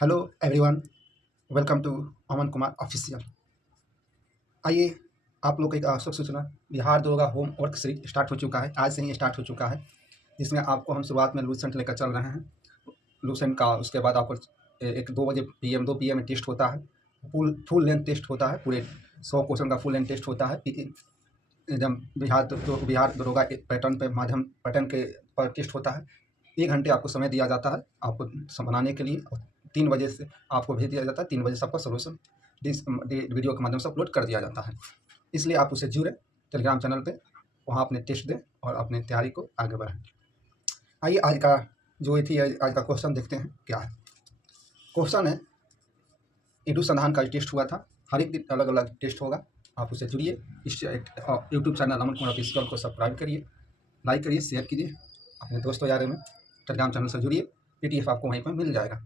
Hello everyone, welcome to Aman Kumar official. आइए आप लोग को एक आवश्यक सूचना। बिहार दरोगा होम वर्क सीरीज स्टार्ट हो चुका है, आज से ही स्टार्ट हो चुका है, जिसमें आपको हम शुरुआत में लूसेंट लेकर चल रहे हैं। लूसेंट का उसके बाद आपको एक 2 बजे पीएम 2 PM में टेस्ट होता है। फुल लेंथ टेस्ट होता है, पूरे 100 क्वेश्चन का फुल लेंथ टेस्ट होता है। एकदम बिहार दरोगा एक पैटर्न पे माध्यम पैटर्न के पर टेस्ट होता है। 1 घंटे आपको समय दिया जाता है आपको बनाने के लिए, और 3 बजे से आपको भेज दिया जाता है। 3 बजे सबका सोल्यूशन वीडियो के माध्यम से अपलोड कर दिया जाता है। इसलिए आप उसे जुड़े टेलीग्राम चैनल पे, वहाँ अपने टेस्ट दें और अपने तैयारी को आगे बढ़ाएं। आइए आज का आज का क्वेश्चन देखते हैं क्या है। क्वेश्चन है, ईडू संधान का टेस्ट हुआ था, हर एक दिन अलग अलग टेस्ट होगा। आप उसे जुड़िए। इस यूट्यूब चैनल अमन कुमार ऑफिशियल को सब्सक्राइब करिए, लाइक करिए, शेयर कीजिए अपने दोस्तों यारों में। टेलीग्राम चैनल से जुड़िए, PDF आपको वहीं पर मिल जाएगा।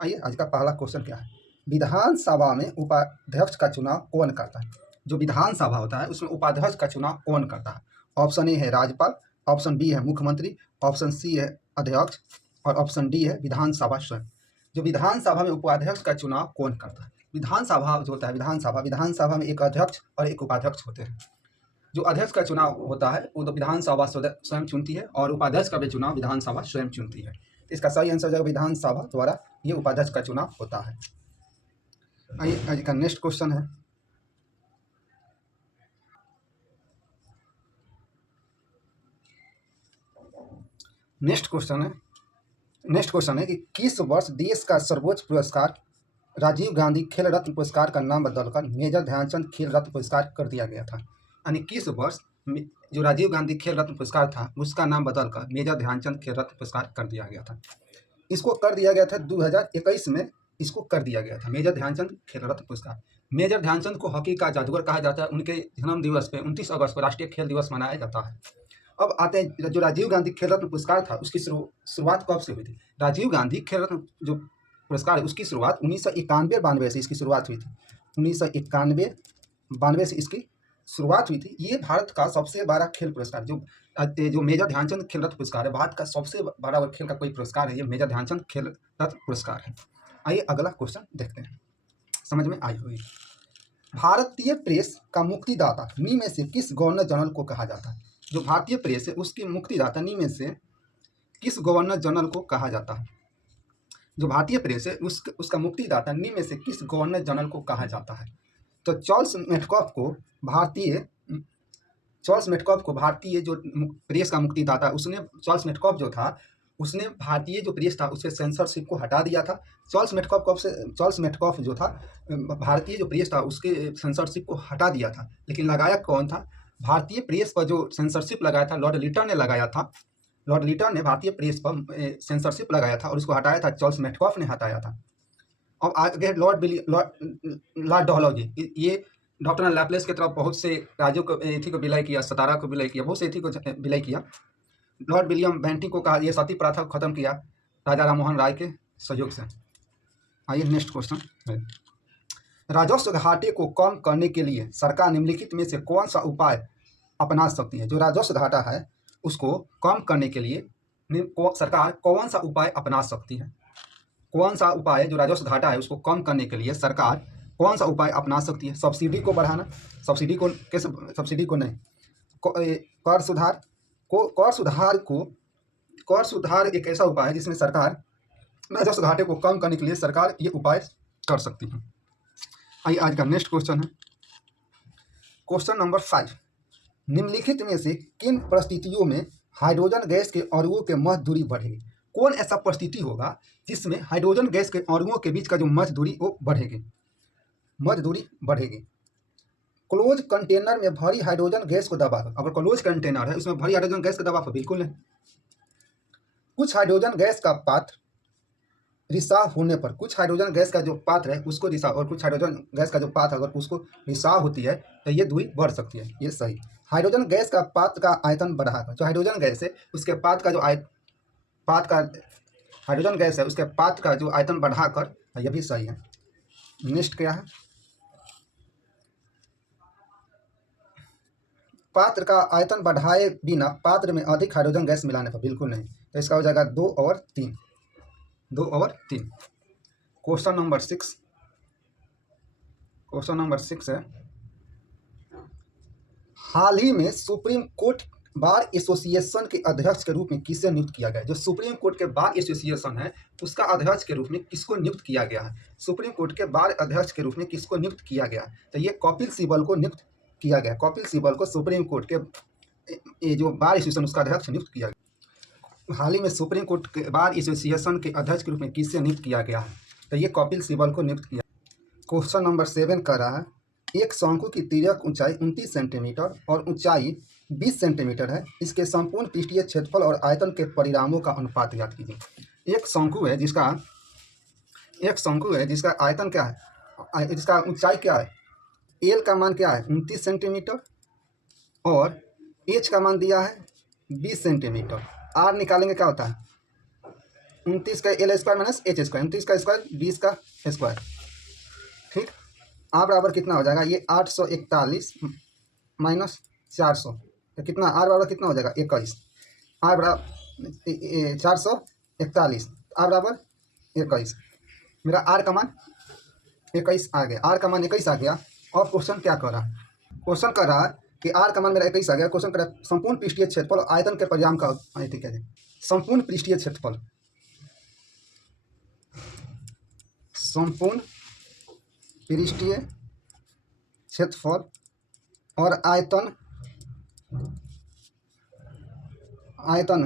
आइए आज का पहला क्वेश्चन क्या है। विधानसभा में उपाध्यक्ष का चुनाव कौन करता है? जो विधानसभा होता है उसमें उपाध्यक्ष का चुनाव कौन करता है? ऑप्शन ए है राज्यपाल, ऑप्शन बी है मुख्यमंत्री, ऑप्शन सी है अध्यक्ष, और ऑप्शन डी है विधानसभा स्वयं। जो विधानसभा में उपाध्यक्ष का चुनाव कौन करता है? विधानसभा जो होता है, विधानसभा में एक अध्यक्ष और एक उपाध्यक्ष होते हैं। जो अध्यक्ष का चुनाव होता है वो तो विधानसभा स्वयं चुनती है, और उपाध्यक्ष का भी चुनाव विधानसभा स्वयं चुनती है। इसका सही आंसर जो विधानसभा द्वारा ये उपाध्यक्ष का चुनाव होता है। आइए आज का नेक्स्ट क्वेश्चन है। नेक्स्ट क्वेश्चन है कि किस वर्ष देश का सर्वोच्च पुरस्कार राजीव गांधी खेल रत्न पुरस्कार का नाम बदलकर मेजर ध्यानचंद खेल रत्न पुरस्कार कर दिया गया था? यानी किस वर्ष जो राजीव गांधी खेल रत्न पुरस्कार था उसका नाम बदलकर मेजर ध्यानचंद खेल रत्न पुरस्कार कर दिया गया था? इसको कर दिया गया था 2021 में। इसको कर दिया गया था मेजर ध्यानचंद खेल रत्न पुरस्कार। मेजर ध्यानचंद को हॉकी का जादूगर कहा जाता है। उनके जन्म दिवस पे 29 अगस्त को राष्ट्रीय खेल दिवस मनाया जाता है। अब आते हैं, जो राजीव गांधी खेल रत्न पुरस्कार था उसकी शुरुआत कब से हुई थी? राजीव गांधी खेल रत्न जो पुरस्कार है उसकी शुरुआत 1991-92 से इसकी शुरुआत हुई थी। 1991-92 से इसकी शुरुआत हुई थी। ये भारत का सबसे बड़ा खेल पुरस्कार, जो मेजर ध्यानचंद खेल रत्न पुरस्कार है, भारत का सबसे बड़ा खेल का कोई पुरस्कार है, ये मेजर ध्यानचंद खेल रत्न पुरस्कार है। आइए अगला क्वेश्चन देखते हैं, समझ में आई हुई। भारतीय प्रेस का मुक्तिदाता निम्न में से किस गवर्नर जनरल को कहा जाता है? जो भारतीय प्रेस है उसकी मुक्तिदाता निम्न में से किस गवर्नर जनरल को कहा जाता है? जो भारतीय प्रेस है उसका मुक्तिदाता निम्न में से किस गवर्नर जनरल को कहा जाता है? तो चार्ल्स मेटकॉफ को भारतीय जो प्रेस का मुक्तिदाता, उसने चार्ल्स मेटकॉफ जो था उसने भारतीय जो प्रेस था उससे सेंसरशिप को हटा दिया था। चार्ल्स मेटकॉफ जो था भारतीय जो प्रेस था उसके सेंसरशिप को हटा दिया था। लेकिन लगाया कौन था? भारतीय प्रेस पर जो सेंसरशिप लगाया था लॉर्ड लिटन ने लगाया था। लॉर्ड लिटन ने भारतीय प्रेस पर सेंसरशिप लगाया था और उसको हटाया था चार्ल्स मेटकॉफ ने हटाया था। अब आगे लॉर्ड डलहौजी, ये डॉक्टर लैपलेस की तरफ बहुत से राज्यों को को विलय किया, सतारा को विलय किया, बहुत से को विलय किया। लॉर्ड विलियम बेंटिंग को कहा, ये सती प्रथा को खत्म किया राजा राममोहन राय के सहयोग से। आइए नेक्स्ट क्वेश्चन है, राजस्व घाटे को कम करने के लिए सरकार निम्नलिखित में से कौन सा उपाय अपना सकती है? जो राजस्व घाटा है उसको कम करने के लिए सरकार कौन सा उपाय अपना सकती है? कौन सा उपाय, जो राजस्व घाटा है उसको कम करने के लिए सरकार कौन सा उपाय अपना सकती है? सब्सिडी को बढ़ाना, सब्सिडी को नहीं, कर सुधार एक ऐसा उपाय है जिसमें सरकार राजस्व घाटे को कम करने के लिए सरकार ये उपाय कर सकती है। आइए आज का नेक्स्ट क्वेश्चन है, क्वेश्चन नंबर 5। निम्नलिखित में से किन परिस्थितियों में हाइड्रोजन गैस के अणुओं के मध्य दूरी बढ़ेगी? कौन ऐसा परिस्थिति होगा जिसमें हाइड्रोजन गैस के अणुओं के बीच का जो मध्य दूरी बढ़ेगी? क्लोज कंटेनर में भरी हाइड्रोजन गैस को दबाकर, अगर क्लोज कंटेनर है उसमें भरी हाइड्रोजन गैस को दबाकर बिल्कुल नहीं। कुछ हाइड्रोजन गैस का पात्र रिसाव होने पर, कुछ हाइड्रोजन गैस का जो पात्र है उसको रिसाव, और कुछ हाइड्रोजन गैस का जो पात्र अगर उसको रिसाव होती है तो ये दूरी बढ़ सकती है, ये सही। हाइड्रोजन गैस का पात्र का आयतन बढ़ाकर, जो हाइड्रोजन गैस है उसके पात्र का जो आयतन बढ़ाकर, यह भी सही है। नेक्स्ट क्या है, पात्र का आयतन बढ़ाए बिना पात्र में अधिक हाइड्रोजन गैस मिलाने पर, बिल्कुल नहीं। तो इसका हो जाएगा 2 और 3। क्वेश्चन नंबर 6 है, हाल ही में सुप्रीम कोर्ट बार एसोसिएशन के अध्यक्ष के रूप में किसे नियुक्त किया गया? जो सुप्रीम कोर्ट के बार एसोसिएशन है उसका अध्यक्ष के रूप में किसको नियुक्त किया गया है? सुप्रीम कोर्ट के बार अध्यक्ष के रूप में किसको नियुक्त किया गया? तो ये कपिल सिब्बल को नियुक्त किया गया। कपिल सिब्बल को सुप्रीम कोर्ट के ये जो बार एसोसिएशन उसका अध्यक्ष नियुक्त किया गया। हाल ही में सुप्रीम कोर्ट के बार एसोसिएशन के अध्यक्ष के रूप में किससे नियुक्त किया गया है? तो ये कपिल सिब्बल को नियुक्त किया। क्वेश्चन नंबर 7 कर रहा है, एक शंकु की तिर्यक ऊंचाई 29 सेंटीमीटर और ऊंचाई 20 सेंटीमीटर है। इसके संपूर्ण पृष्ठीय क्षेत्रफल और आयतन के परिणामों का अनुपात ज्ञात कीजिए। एक शंकु है जिसका आयतन क्या है, जिसका ऊंचाई क्या है, एल का मान क्या है 29 सेंटीमीटर और एच का मान दिया है 20 सेंटीमीटर। आर निकालेंगे क्या होता है 29 का L square minus H square, 29 का स्क्वायर 20 का स्क्वायर। ठीक, आर बराबर कितना हो जाएगा, ये 841 माइनस 400 तो कितना, आर बराबर कितना हो जाएगा 21। आर बराबर 441, आर बराबर 21। मेरा आर का मान 21 आ गया, आर का मान 21 आ गया। और क्वेश्चन क्या कर रहा है, क्वेश्चन कर रहा है कि आर का मान मेरा 21 आ गया। क्वेश्चन कर रहा है संपूर्ण पृष्ठीय क्षेत्रफल और आयतन के परिणाम का ठीक है। संपूर्ण पृष्ठीय क्षेत्रफल और आयतन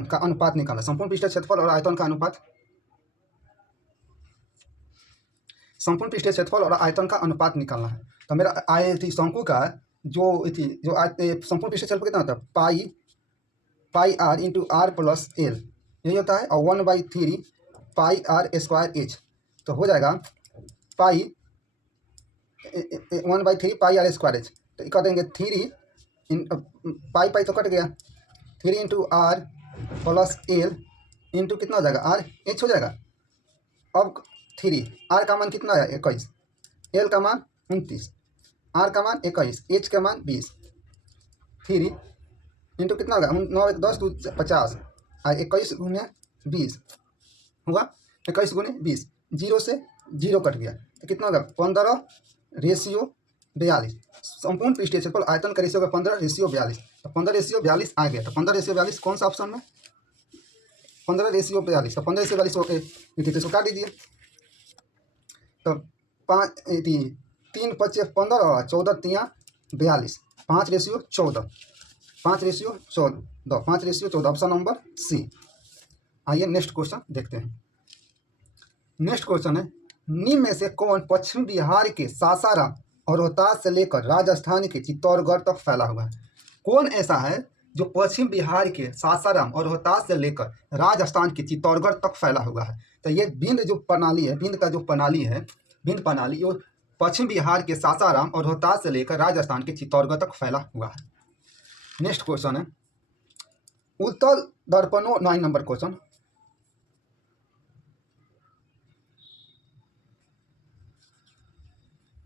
का अनुपात निकालना। संपूर्ण पृष्ठीय क्षेत्रफल और आयतन का अनुपात, संपूर्ण पृष्ठीय क्षेत्रफल और आयतन का अनुपात निकालना है। तो मेरा शंकु का संपूर्ण पृष्ठीय क्षेत्रफल कितना होता है, pi r into are plus l यही होता है, और 1/3 पाई आर स्क्वायर एच। तो हो जाएगा 1/3 पाई आर स्क्वायर एच। तो कर देंगे 3 पाई तो कट गया, 3 into are plus L into कितना हो जाएगा आर एच हो जाएगा। अब 3 आर का मान कितना है 21, एल का मान 29, आर का मान 21, एच का मान 20। 3 इंटू कितना होगा 9 1 10 2 50 और 21 गुने 20 हुआ, 21 गुने 20, 0 से 0 कट गया तो कितना होगा 15/42। संपूर्ण पृष्ठीय क्षेत्रफल आयतन का रेशियो होगा 15/42। तो 15/42 आ गया। तो 15/42 कौन सा ऑप्शन में 15/42, तो 15/42 इसको काट दीजिए। तो 3 × 5 = 15, 14 × 3 = 42, 5/14, 5/14, 5/14, ऑप्शन नंबर सी। आइए नेक्स्ट क्वेश्चन देखते हैं। नेक्स्ट क्वेश्चन है, निम्न में से कौन पश्चिम बिहार के सासाराम और रोहतास से लेकर राजस्थान के चित्तौड़गढ़ तक फैला हुआ है? कौन ऐसा है जो पश्चिम बिहार के सासाराम और रोहतास से लेकर राजस्थान के चित्तौड़गढ़ तक फैला हुआ है? तो ये विंध्य जो प्रणाली है, विंध्य का जो प्रणाली है, विंध्य प्रणाली वो पश्चिम बिहार के सासाराम और रोहतास से लेकर राजस्थान के चित्तौड़गढ़ तक फैला हुआ है। नेक्स्ट क्वेश्चन है, उत्तल दर्पणों 9 नंबर क्वेश्चन।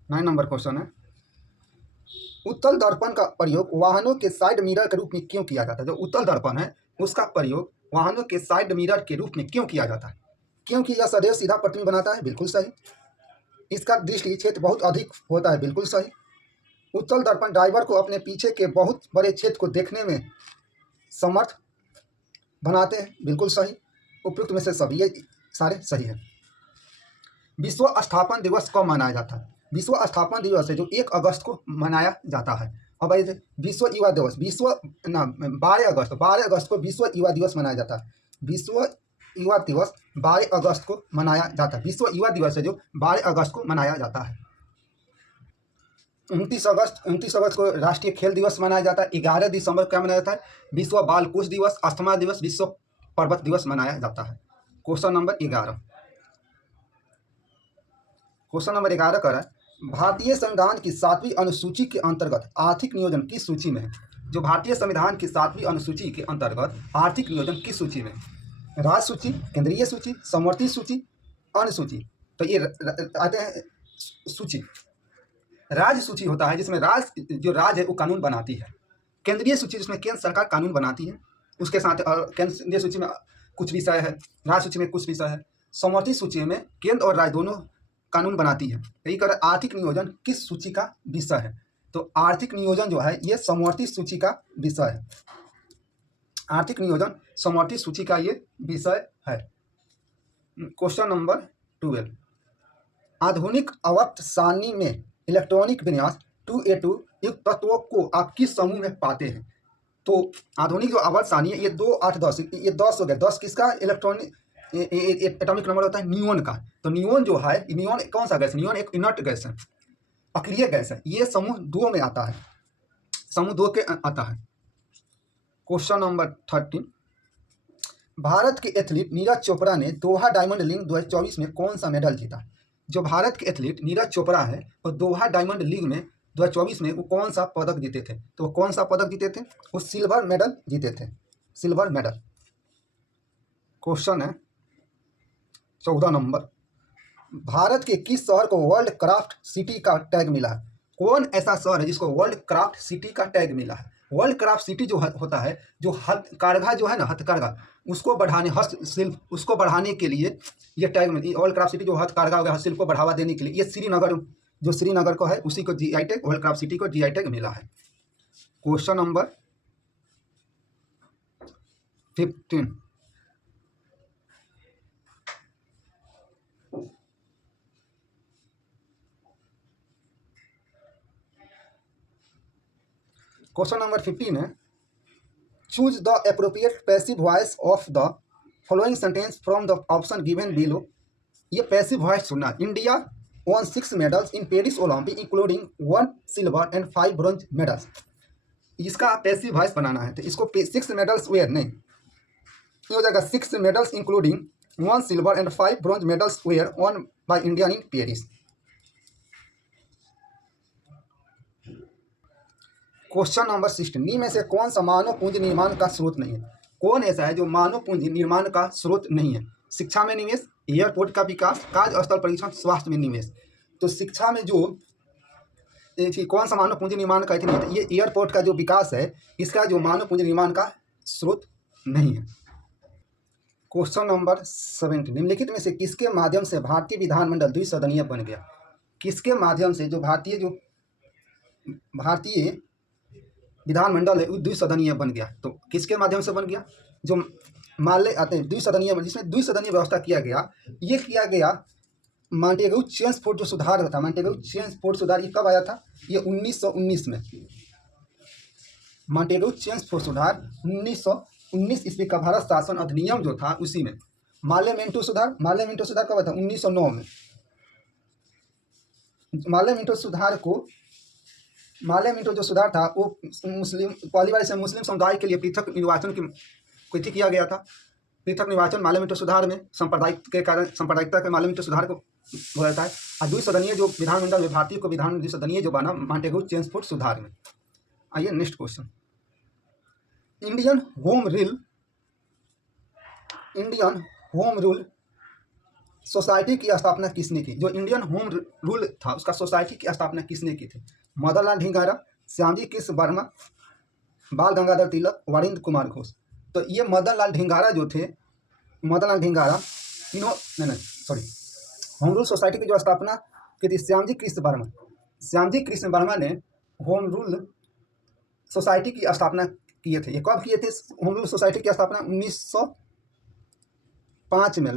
9 नंबर क्वेश्चन है, उत्तल दर्पण का प्रयोग वाहनों के साइड मिरर के रूप में क्यों किया जाता है? जो उत्तल दर्पण है उसका प्रयोग वाहनों के साइड मिरर के रूप में क्यों किया जाता है? क्योंकि यह सदैव सीधा प्रतिबिंब बनाता है, बिल्कुल सही। इसका दृष्टि क्षेत्र बहुत अधिक होता है, बिल्कुल सही। उत्तल दर्पण ड्राइवर को अपने पीछे के बहुत बड़े क्षेत्र को देखने में समर्थ बनाते हैं, बिल्कुल सही। उपयुक्त में से सभी ये सारे सही है। विश्व स्थापना दिवस कब मनाया जाता है? विश्व स्थापना दिवस है जो 1 अगस्त को मनाया जाता है। अब विश्व युवा दिवस 12 अगस्त को विश्व युवा दिवस मनाया जाता है। विश्व युवा दिवस 12 अगस्त को मनाया जाता है। विश्व युवा दिवस है जो 12 अगस्त को मनाया जाता है। 29 अगस्त को राष्ट्रीय खेल दिवस मनाया जाता है। 11 दिसंबर को क्या मनाया जाता है? विश्व बाल कोष दिवस, अस्थमा दिवस, विश्व पर्वत दिवस मनाया जाता है। क्वेश्चन नंबर 11 कर रहा है, भारतीय संविधान की 7वीं अनुसूची के अंतर्गत आर्थिक नियोजन किस सूची में है? जो भारतीय संविधान की 7वीं अनुसूची के अंतर्गत आर्थिक नियोजन किस सूची में है? राज्य सूची, केंद्रीय सूची, समवर्ती सूची, अन्य सूची। तो ये आते हैं सूची। राज्य सूची होता है जिसमें राज्य है वो कानून बनाती है। केंद्रीय सूची जिसमें केंद्र सरकार कानून बनाती है, उसके साथ केंद्रीय सूची में कुछ विषय है, राज्य सूची में कुछ विषय है। समवर्ती सूची में केंद्र और राज्य दोनों कानून बनाती है। यही कर आर्थिक नियोजन किस सूची का विषय है? तो आर्थिक नियोजन जो है ये समवर्ती सूची का विषय है। आर्थिक नियोजन समवर्ती सूची का ये विषय है। क्वेश्चन नंबर 12, आधुनिक अवक्त सारणी में इलेक्ट्रॉनिक विन्यास 2a2 युक्त तत्वों को आप किस समूह में पाते हैं? तो आधुनिक जो आवर्त सारणी है ये 2 8 10, ये 10 हो गया। 10 किसका इलेक्ट्रॉनिक एटॉमिक नंबर होता है? नियोन का। तो नियोन जो है, नियोन कौन सा गैस? नियोन एक इनर्ट गैस है, अक्रिय गैस है। ये समूह 2 में आता है, समूह 2 के आता है। क्वेश्चन नंबर 13, भारत के एथलीट नीरज चोपड़ा ने दोहा डायमंड लीग 2024 में कौन सा मेडल जीता? जो भारत के एथलीट नीरज चोपड़ा है और दोहा डायमंड लीग में 2024 में वो कौन सा पदक जीते थे? तो वो कौन सा पदक जीते थे? वो सिल्वर मेडल जीते थे, सिल्वर मेडल। क्वेश्चन है 14 नंबर, भारत के किस शहर को वर्ल्ड क्राफ्ट सिटी का टैग मिला है? कौन ऐसा शहर है जिसको वर्ल्ड क्राफ्ट सिटी का टैग मिला है? वर्ल्ड क्राफ्ट सिटी जो होता है, जो हथकरघा जो है ना, हथकरघा उसको बढ़ाने, हस्तशिल्प उसको बढ़ाने के लिए ये टैग मिली। वर्ल्ड क्राफ्ट सिटी जो हथकरघा वगैरह हस्तशिल्प को बढ़ावा देने के लिए, ये श्रीनगर, जो श्रीनगर को है उसी को GI tag, world craft city को जीआई टैग मिला है। क्वेश्चन नंबर 15, क्वेश्चन नंबर 15 है, choose the appropriate passive voice of the following sentence from the option given below. ये पैसिव वॉइस सुनना। India won 6 medals in Paris Olympic including 1 silver and 5 bronze medals. इसका passive voice बनाना है, तो इसको 6 medals where नहीं, ये हो जाएगा 6 medals including 1 silver and 5 bronze medals were won by India in Paris. Question number 16, नी में से कौन सा मानव पूंजी निर्माण का स्रोत नहीं है? कौन ऐसा है जो मानव पूंजी निर्माण का स्रोत नहीं है? शिक्षा में निवेश, एयरपोर्ट का विकास, कार्यस्थल परीक्षण, स्वास्थ्य में निवेश। तो शिक्षा में जो कौन सा मानव पूंजी निर्माण का नहीं है? ये एयरपोर्ट का जो विकास है, इसका जो मानव पूंजी निर्माण का स्रोत नहीं है। क्वेश्चन नंबर 17, निम्नलिखित में से किसके माध्यम से भारतीय विधानमंडल द्विसदनीय बन गया? किसके माध्यम से जो भारतीय विधानमंडल है वो द्विसदनीय बन गया? तो किसके माध्यम से बन गया? जो मानले आते हैं द्विसदनीय, जिसमें द्विसदनीय व्यवस्था किया गया, ये किया गया मॉन्टेग्यू चेम्सफोर्ड जो सुधार था, मॉन्टेग्यू चेम्सफोर्ड सुधार, ये कब आया था? ये 1919 में। मॉन्टेग्यू चेम्सफोर्ड सुधार 1919 ईस्वी का भारत शासन अधिनियम जो था उसी में। मार्लेमेंटो सुधार कब था? 1909 में। मार्लेमेंटो जो सुधार था वो मुस्लिम, पहली बार से मुस्लिम समुदाय के लिए पृथक निर्वाचन की किया गया था। पृथक निर्वाचन मार्लेमेंटो सुधार में सांप्रदायिकता के मार्लेमेंटो सुधार को बोला जाता है। और द्विसदनीय जो विधानमंडल में भारतीय को विधान द्विसदनीय जो बना मॉन्टेग्यू चेम्सफोर्ड सुधार में। आइए next question, Indian home rule society की स्थापना किसने की? जो इंडियन होम रूल था उसका सोसाइटी की स्थापना किसने की थी? मदनलाल ढींगारा, श्यामजी कृष्ण वर्मा, बाल गंगाधर तिलक, वरिंद्र कुमार घोष। तो ये मदनलाल ढींगारा जो थे, होम रूल सोसाइटी की जो स्थापना की थी श्यामजी कृष्ण वर्मा ने होम रूल सोसाइटी की स्थापना किए थे। ये कब किए थे होम रूल सोसाइटी की स्थापना? 1905 में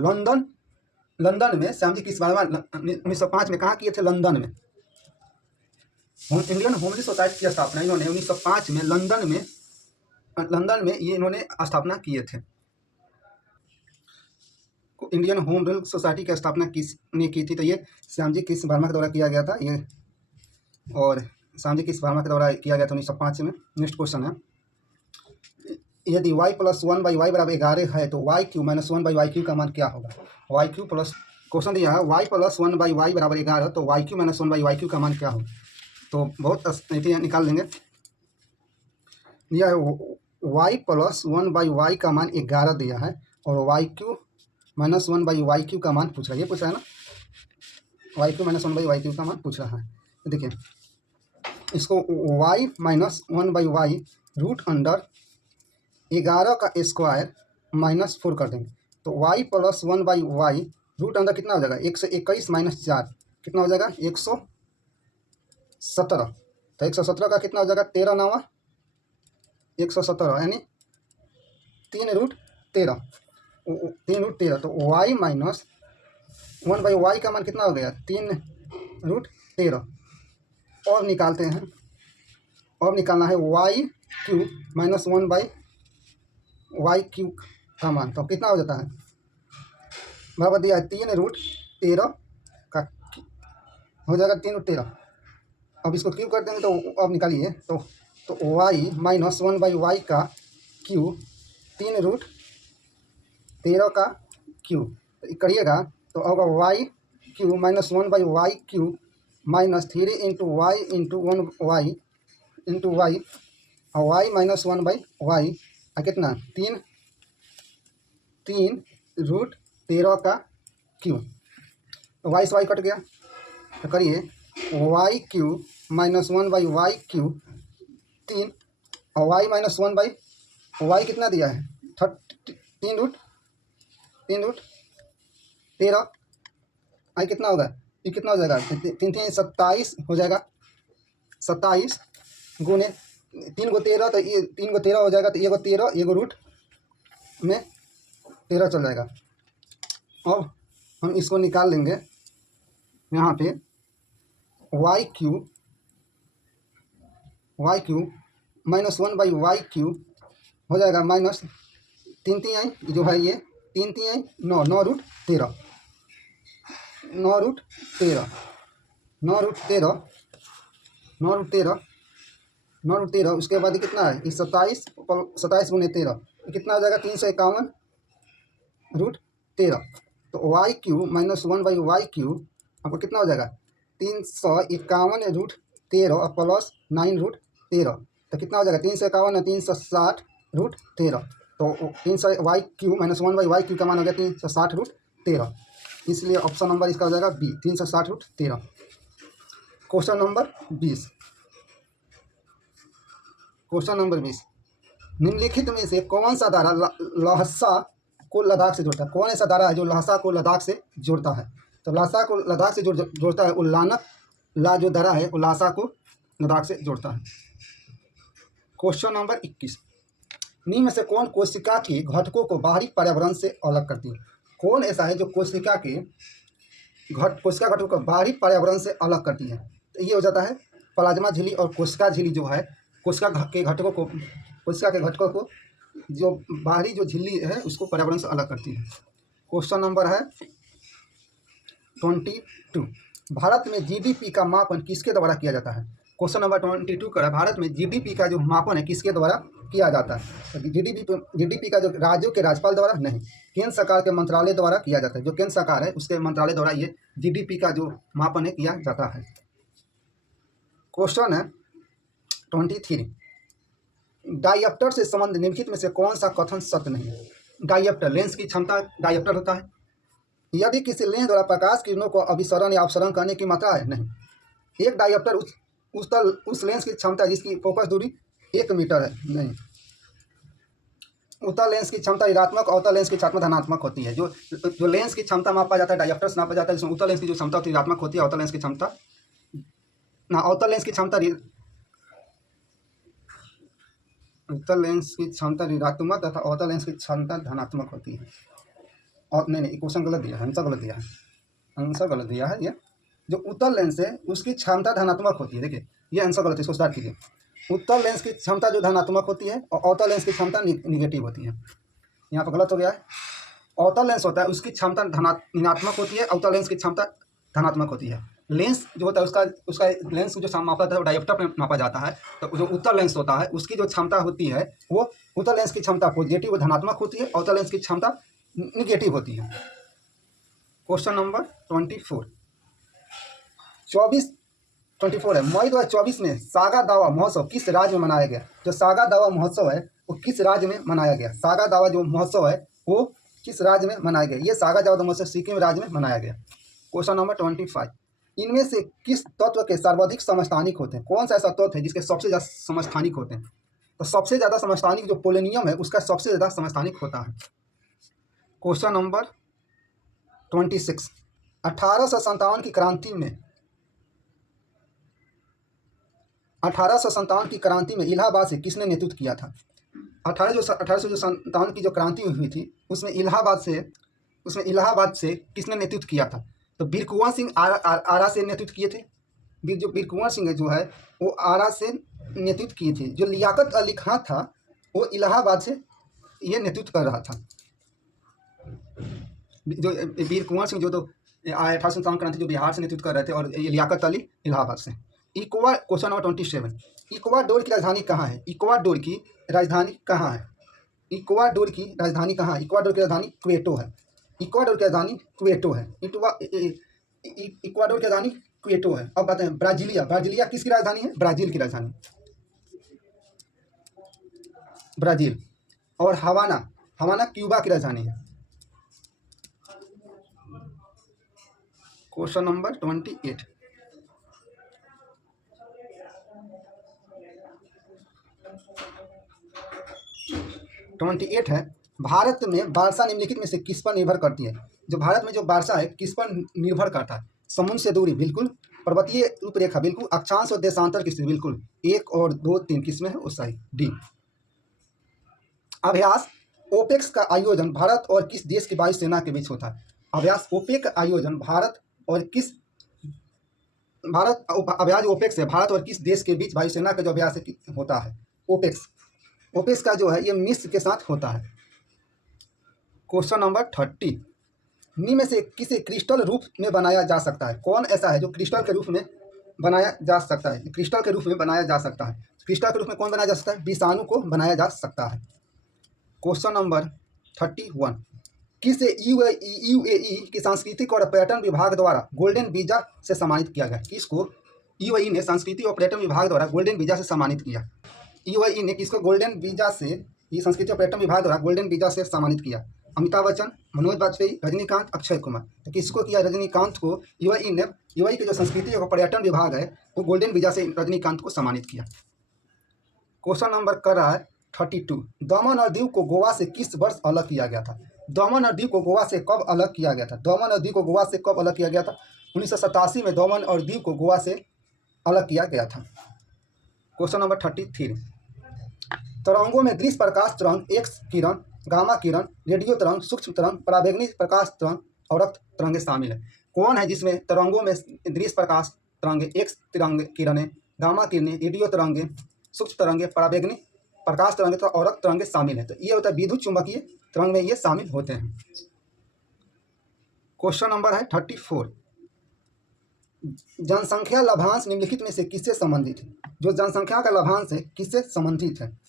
लंदन में श्यामजी कृष्ण वर्मा 1905 में कहाँ किए थे? लंदन में। इंडियन होम रूल सोसाइटी की स्थापना इन्होंने 1905 में लंदन में ये इन्होंने स्थापना किए थे। इंडियन होम रूल सोसाइटी की स्थापना किसने की थी? तो ये श्यामजी कृष्ण वर्मा के द्वारा किया गया था। ये और श्यामजी कृष्ण वर्मा के द्वारा किया गया था 1905 में। नेक्स्ट क्वेश्चन है, यदि y + 1/y = 11 है तो y³ - 1/y³ का मान क्या होगा? y³ प्लस, क्वेश्चन दिया है y + 1/y = 11 तो y³ - 1/y³ का मान क्या होगा? तो बहुत निकाल लेंगे। दिया है y + 1/y का मान 11 दिया है और y³ - 1/y³ का मान पूछ रहा है। ये पूछ रहा है ना, y³ - 1/y³ का मान पूछ रहा है। देखिए इसको y - 1/y √11 का स्क्वायर -4 कर देंगे तो y + 1/y √अंदर कितना हो जाएगा? 121 - 4 कितना हो जाएगा 117। तो 117 का कितना हो जाएगा 13 9 117 यानी 3√13। 3√13 तो y माइनस 1/y का मान कितना हो गया 3√13। और निकालते हैं, और निकालना है y³ माइनस 1/y³ का मान। तो कितना हो जाता है बराबर दिया है 3√13 का हो जाएगा 3√13। अब इसको क्यूब कर देंगे तो अब निकालिए तो y माइनस 1/y का क्यूब 3√13 का क्यूब करिएगा तो होगा y³ minus 1/y³ minus 3 into Y into 1y into Y और y माइनस 1/y कितना 3√13 का क्यूब। तो y से y कट गया तो करिए y³ माइनस 1/y³ 3 और y माइनस 1/y कितना दिया है 3√13 आई कितना होगा ये कितना हो जाएगा 3 3 27 हो जाएगा। 27 गुने 3 को 13 तो ये 3 को 13 हो जाएगा तो ये को 13 ये को रूट में 13 चल जाएगा। अब हम इसको निकाल लेंगे यहाँ पे y³ माइनस 1/y³ हो जाएगा माइनस 3 3 आई जो है ये 3 3 आई 9 9√13 9√13 उसके बाद कितना है ये 27 गुने 13 कितना हो जाएगा 351√13। तो y³ माइनस 1/y³ आपको कितना हो जाएगा 351√13 और प्लस 9√13 तो कितना हो जाएगा 351 360√13। तो 300y³ माइनस 1/y³ का मान हो गया 360√13। इसलिए ऑप्शन नंबर इसका हो जाएगा B 360√13। Question number 20। Question number 20 निम्नलिखित में से कौन सा धारा लहसा को लद्दाख से जोड़ता है। कौन ऐसा धारा है जो लहसा को लद्दाख से जोड़ता है। तो लहसा को लद्दाख से जोड़ता है उल्लानक ला जो धारा है वो लहसा को लद्दाख से जोड़ता है। क्वेश्चन नंबर 21 निम्न में से कौन कोशिका के घटकों को बाहरी पर्यावरण से अलग करती है। कौन ऐसा है जो कोशिका घटकों को बाहरी पर्यावरण से अलग करती है। तो ये हो जाता है प्लाज्मा झिल्ली और कोशिका झिल्ली जो है कोशिका के घटकों को जो बाहरी जो झिल्ली है उसको पर्यावरण से अलग करती है। क्वेश्चन नंबर है 22 भारत में जीडीपी का मापन किसके द्वारा किया जाता है। क्वेश्चन नंबर 22 का भारत में जीडीपी का जो मापन है किसके द्वारा किया जाता है। तो जीडीपी का जो राज्यों के राज्यपाल द्वारा नहीं केंद्र सरकार के मंत्रालय द्वारा किया जाता है। जो केंद्र सरकार है उसके मंत्रालय द्वारा ये जीडीपी का जो मापन है किया जाता है। क्वेश्चन है 23 डायप्टर से संबंध निम्नलिखित में से कौन सा कथन सत्य नहीं है। डायप्टर लेंस की क्षमता डायप्टर होता है। यदि किसी लेंस द्वारा प्रकाश किरणों को अभिसरण या अपसरण करने की मात्रा है नहीं। एक डायप्टर उस लेंस की क्षमता जिसकी फोकस दूरी 1 मीटर है नहीं। उत्तल लेंस की क्षमता ऋणात्मक अवतल लेंस की क्षमता धनात्मक होती है। जो लेंस की क्षमता मापा जाता है डायप्टर से नापा जाता है जिसमें उत्तल लेंस की जो क्षमता होती है ऋणात्मक होती है अवतल लेंस की क्षमता अवतल लेंस की क्षमता उत्तल लेंस की क्षमता ऋणात्मक तथा अवतल लेंस की क्षमता धनात्मक होती है। और नहीं क्वेश्चन गलत दिया है आंसर गलत दिया है ये जो उत्तल लेंस है उसकी क्षमता धनात्मक होती है। देखिए ये आंसर गलत है इसको स्टार्ट कीजिए। उत्तल लेंस की क्षमता जो धनात्मक होती है और अवतल लेंस की क्षमता निगेटिव होती है। यहाँ पर गलत हो गया है। अवतल लेंस होता है उसकी क्षमता ऋणात्मक होती है अवतल लेंस की क्षमता धनात्मक होती है। लेंस जो होता है उसका लेंस जो मापा जाता है वो डायप्टर में मापा जाता है। तो जो उत्तल लेंस होता है उसकी जो क्षमता होती है वो उत्तल लेंस की क्षमता पॉजिटिव धनात्मक होती है अवतल लेंस की क्षमता निगेटिव होती है। क्वेश्चन नंबर 24 है मई 2024 में सागा दावा महोत्सव किस राज्य में मनाया गया। जो सागा दावा महोत्सव है वो किस राज्य में मनाया गया। सागा दावा जो महोत्सव है वो किस राज्य में मनाया गया। ये सागा दावा महोत्सव सिक्किम राज्य में मनाया गया। क्वेश्चन नंबर 25 इनमें से किस तत्व के सर्वाधिक समस्थानिक होते हैं। कौन सा ऐसा तत्व है जिसके सबसे ज़्यादा समस्थानिक होते हैं। तो सबसे ज़्यादा समस्थानिक जो पोलोनियम है उसका सबसे ज़्यादा समस्थानिक होता है। क्वेश्चन नंबर 26 1857 की क्रांति में 1857 की क्रांति में इलाहाबाद से किसने नेतृत्व किया था? 1857 की जो क्रांति हुई थी उसमें इलाहाबाद से किसने नेतृत्व किया था? तो वीर कुंवर सिंह आरा से नेतृत्व किए थे। वीर कुंवर सिंह जो है वो आरा से नेतृत्व किए थे। जो लियाकत अली खां था वो इलाहाबाद से ये नेतृत्व कर रहा था। जो वीर कुंवर सिंह जो तो 1857 क्रांति जो बिहार से नेतृत्व कर रहे थे और ये लियाकत अली इलाहाबाद से। क्वेश्चन नंबर 27, इक्वाडोर की राजधानी कहाँ है? इक्वाडोर की राजधानी कहाँ है? इक्वाडोर की राजधानी कहाँ है? इक्वाडोर की राजधानी क्वेटो है। इक्वाडोर की राजधानी क्वेटो है। इक्वाडोर की राजधानी क्वेटो है। अब बताएं ब्राजीलिया किसकी राजधानी है? ब्राजील की राजधानी ब्राजील। और हवाना क्यूबा की राजधानी है। क्वेश्चन नंबर 28, है भारत में वर्षा निम्नलिखित में से किस पर निर्भर करती है? जो भारत में जो वर्षा है किस पर निर्भर करता है? समुद्र से दूरी बिल्कुल, पर्वतीय रूपरेखा बिल्कुल, अक्षांश और देशांतर की स्थिति बिल्कुल। 1 और 2 3 किसमें है? वो सही डी। अभ्यास ओपेक्स का आयोजन भारत और किस देश की वायुसेना के बीच होता है? अभ्यास ओपेक का आयोजन अभ्यास ओपेक्स है भारत और किस देश के बीच वायुसेना का जो अभ्यास होता है? ओपेक्स का जो है ये मिस्र के साथ होता है। क्वेश्चन नंबर 30, निम्न में से किसे क्रिस्टल रूप में बनाया जा सकता है? कौन ऐसा है जो क्रिस्टल के रूप में बनाया जा सकता है? क्रिस्टल के रूप में बनाया जा सकता है। क्रिस्टल के रूप में कौन बनाया जा सकता है? विषाणु को बनाया जा सकता है। क्वेश्चन नंबर 31, किसे यूएई की सांस्कृतिक और पर्यटन विभाग द्वारा गोल्डन वीजा से सम्मानित किया गया? किसको यूएई ने सांस्कृतिक और पर्यटन विभाग द्वारा गोल्डन वीजा से सम्मानित किया? यूएई ने किसको गोल्डन वीजा से, ये संस्कृति और पर्यटन विभाग द्वारा गोल्डन वीजा से सम्मानित किया? अमिताभ बच्चन, मनोज वाजपेयी, रजनीकांत, अक्षय कुमार। तो किसको किया? रजनीकांत को यूएई के जो संस्कृति और पर्यटन विभाग है वो गोल्डन वीजा से रजनीकांत को सम्मानित किया। क्वेश्चन नंबर कर रहा है 32, दमन और दीव को गोवा से किस वर्ष अलग किया गया था? दमन और दीव को गोवा से कब अलग किया गया था? दमन और दीव को गोवा से कब अलग किया गया था? 1987 में दमन और दीव को गोवा से अलग किया गया था। क्वेश्चन नंबर 33, तरंगों में दृश्य प्रकाश तरंग, एक्स किरण, गामा किरण, रेडियो तरंग, सूक्ष्म तरंग, पराबैंगनी प्रकाश तरंग और रक्त तरंगे शामिल है। कौन है जिसमें तरंगों में दृश्य प्रकाश तरंगे, एक्स तरंग किरणें, गामा किरणें, रेडियो तरंगे, सूक्ष्म तरंगे, पराबैंगनी प्रकाश तरंगे और रक्त तरंगे शामिल है? तो ये होता है विद्युत चुंबकीय तरंग में ये शामिल होते हैं। क्वेश्चन नंबर है 34, जनसंख्या लाभांश निम्नलिखित में से किससे संबंधित है? जो जनसंख्या का लाभांश है किससे संबंधित है?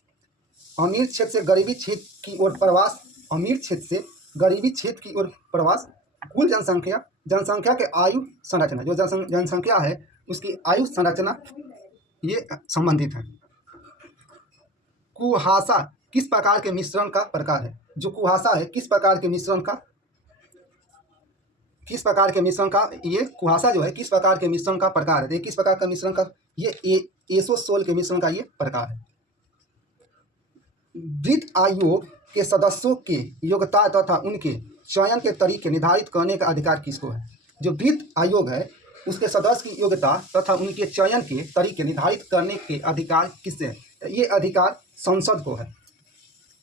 अमीर क्षेत्र से गरीबी क्षेत्र की ओर प्रवास, अमीर क्षेत्र से गरीबी क्षेत्र की ओर प्रवास, कुल जनसंख्या के आयु संरचना, जो जनसंख्या है उसकी आयु संरचना ये संबंधित है। कुहासा किस प्रकार के मिश्रण का प्रकार है? जो कुहासा है किस प्रकार के मिश्रण का ये कुहासा जो है किस प्रकार के मिश्रण का प्रकार है? किस प्रकार का मिश्रण का? ये एसोसोल के मिश्रण का ये प्रकार है। वित्त आयोग के सदस्यों के योग्यता तथा उनके चयन के तरीके निर्धारित करने का अधिकार किसको है? जो वित्त आयोग है उसके सदस्य की योग्यता तथा उनके चयन के तरीके निर्धारित करने के अधिकार किससे है? ये अधिकार संसद को है।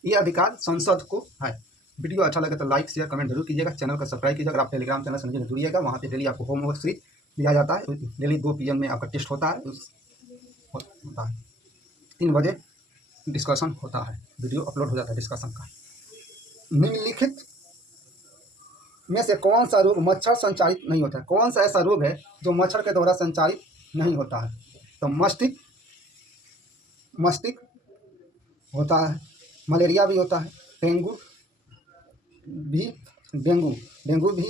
ये अधिकार संसद को है। वीडियो अच्छा लगे तो लाइक शेयर कमेंट जरूर कीजिएगा। चैनल को सब्सक्राइब कीजिएगा। अगर आप टेलीग्राम चैनल से जुड़िएगा, वहाँ पे डेली आपको होमवर्क सीरीज दिया जाता है। डेली 2 PM में आपका टेस्ट होता है, 3 बजे डिस्कशन होता है, वीडियो अपलोड हो जाता है डिस्कशन का। निम्नलिखित में से कौन सा रोग मच्छर संचारित नहीं होता है? कौन सा ऐसा रोग है जो मच्छर के द्वारा संचारित नहीं होता है? तो मस्तिष्क होता है, मलेरिया भी होता है, डेंगू भी।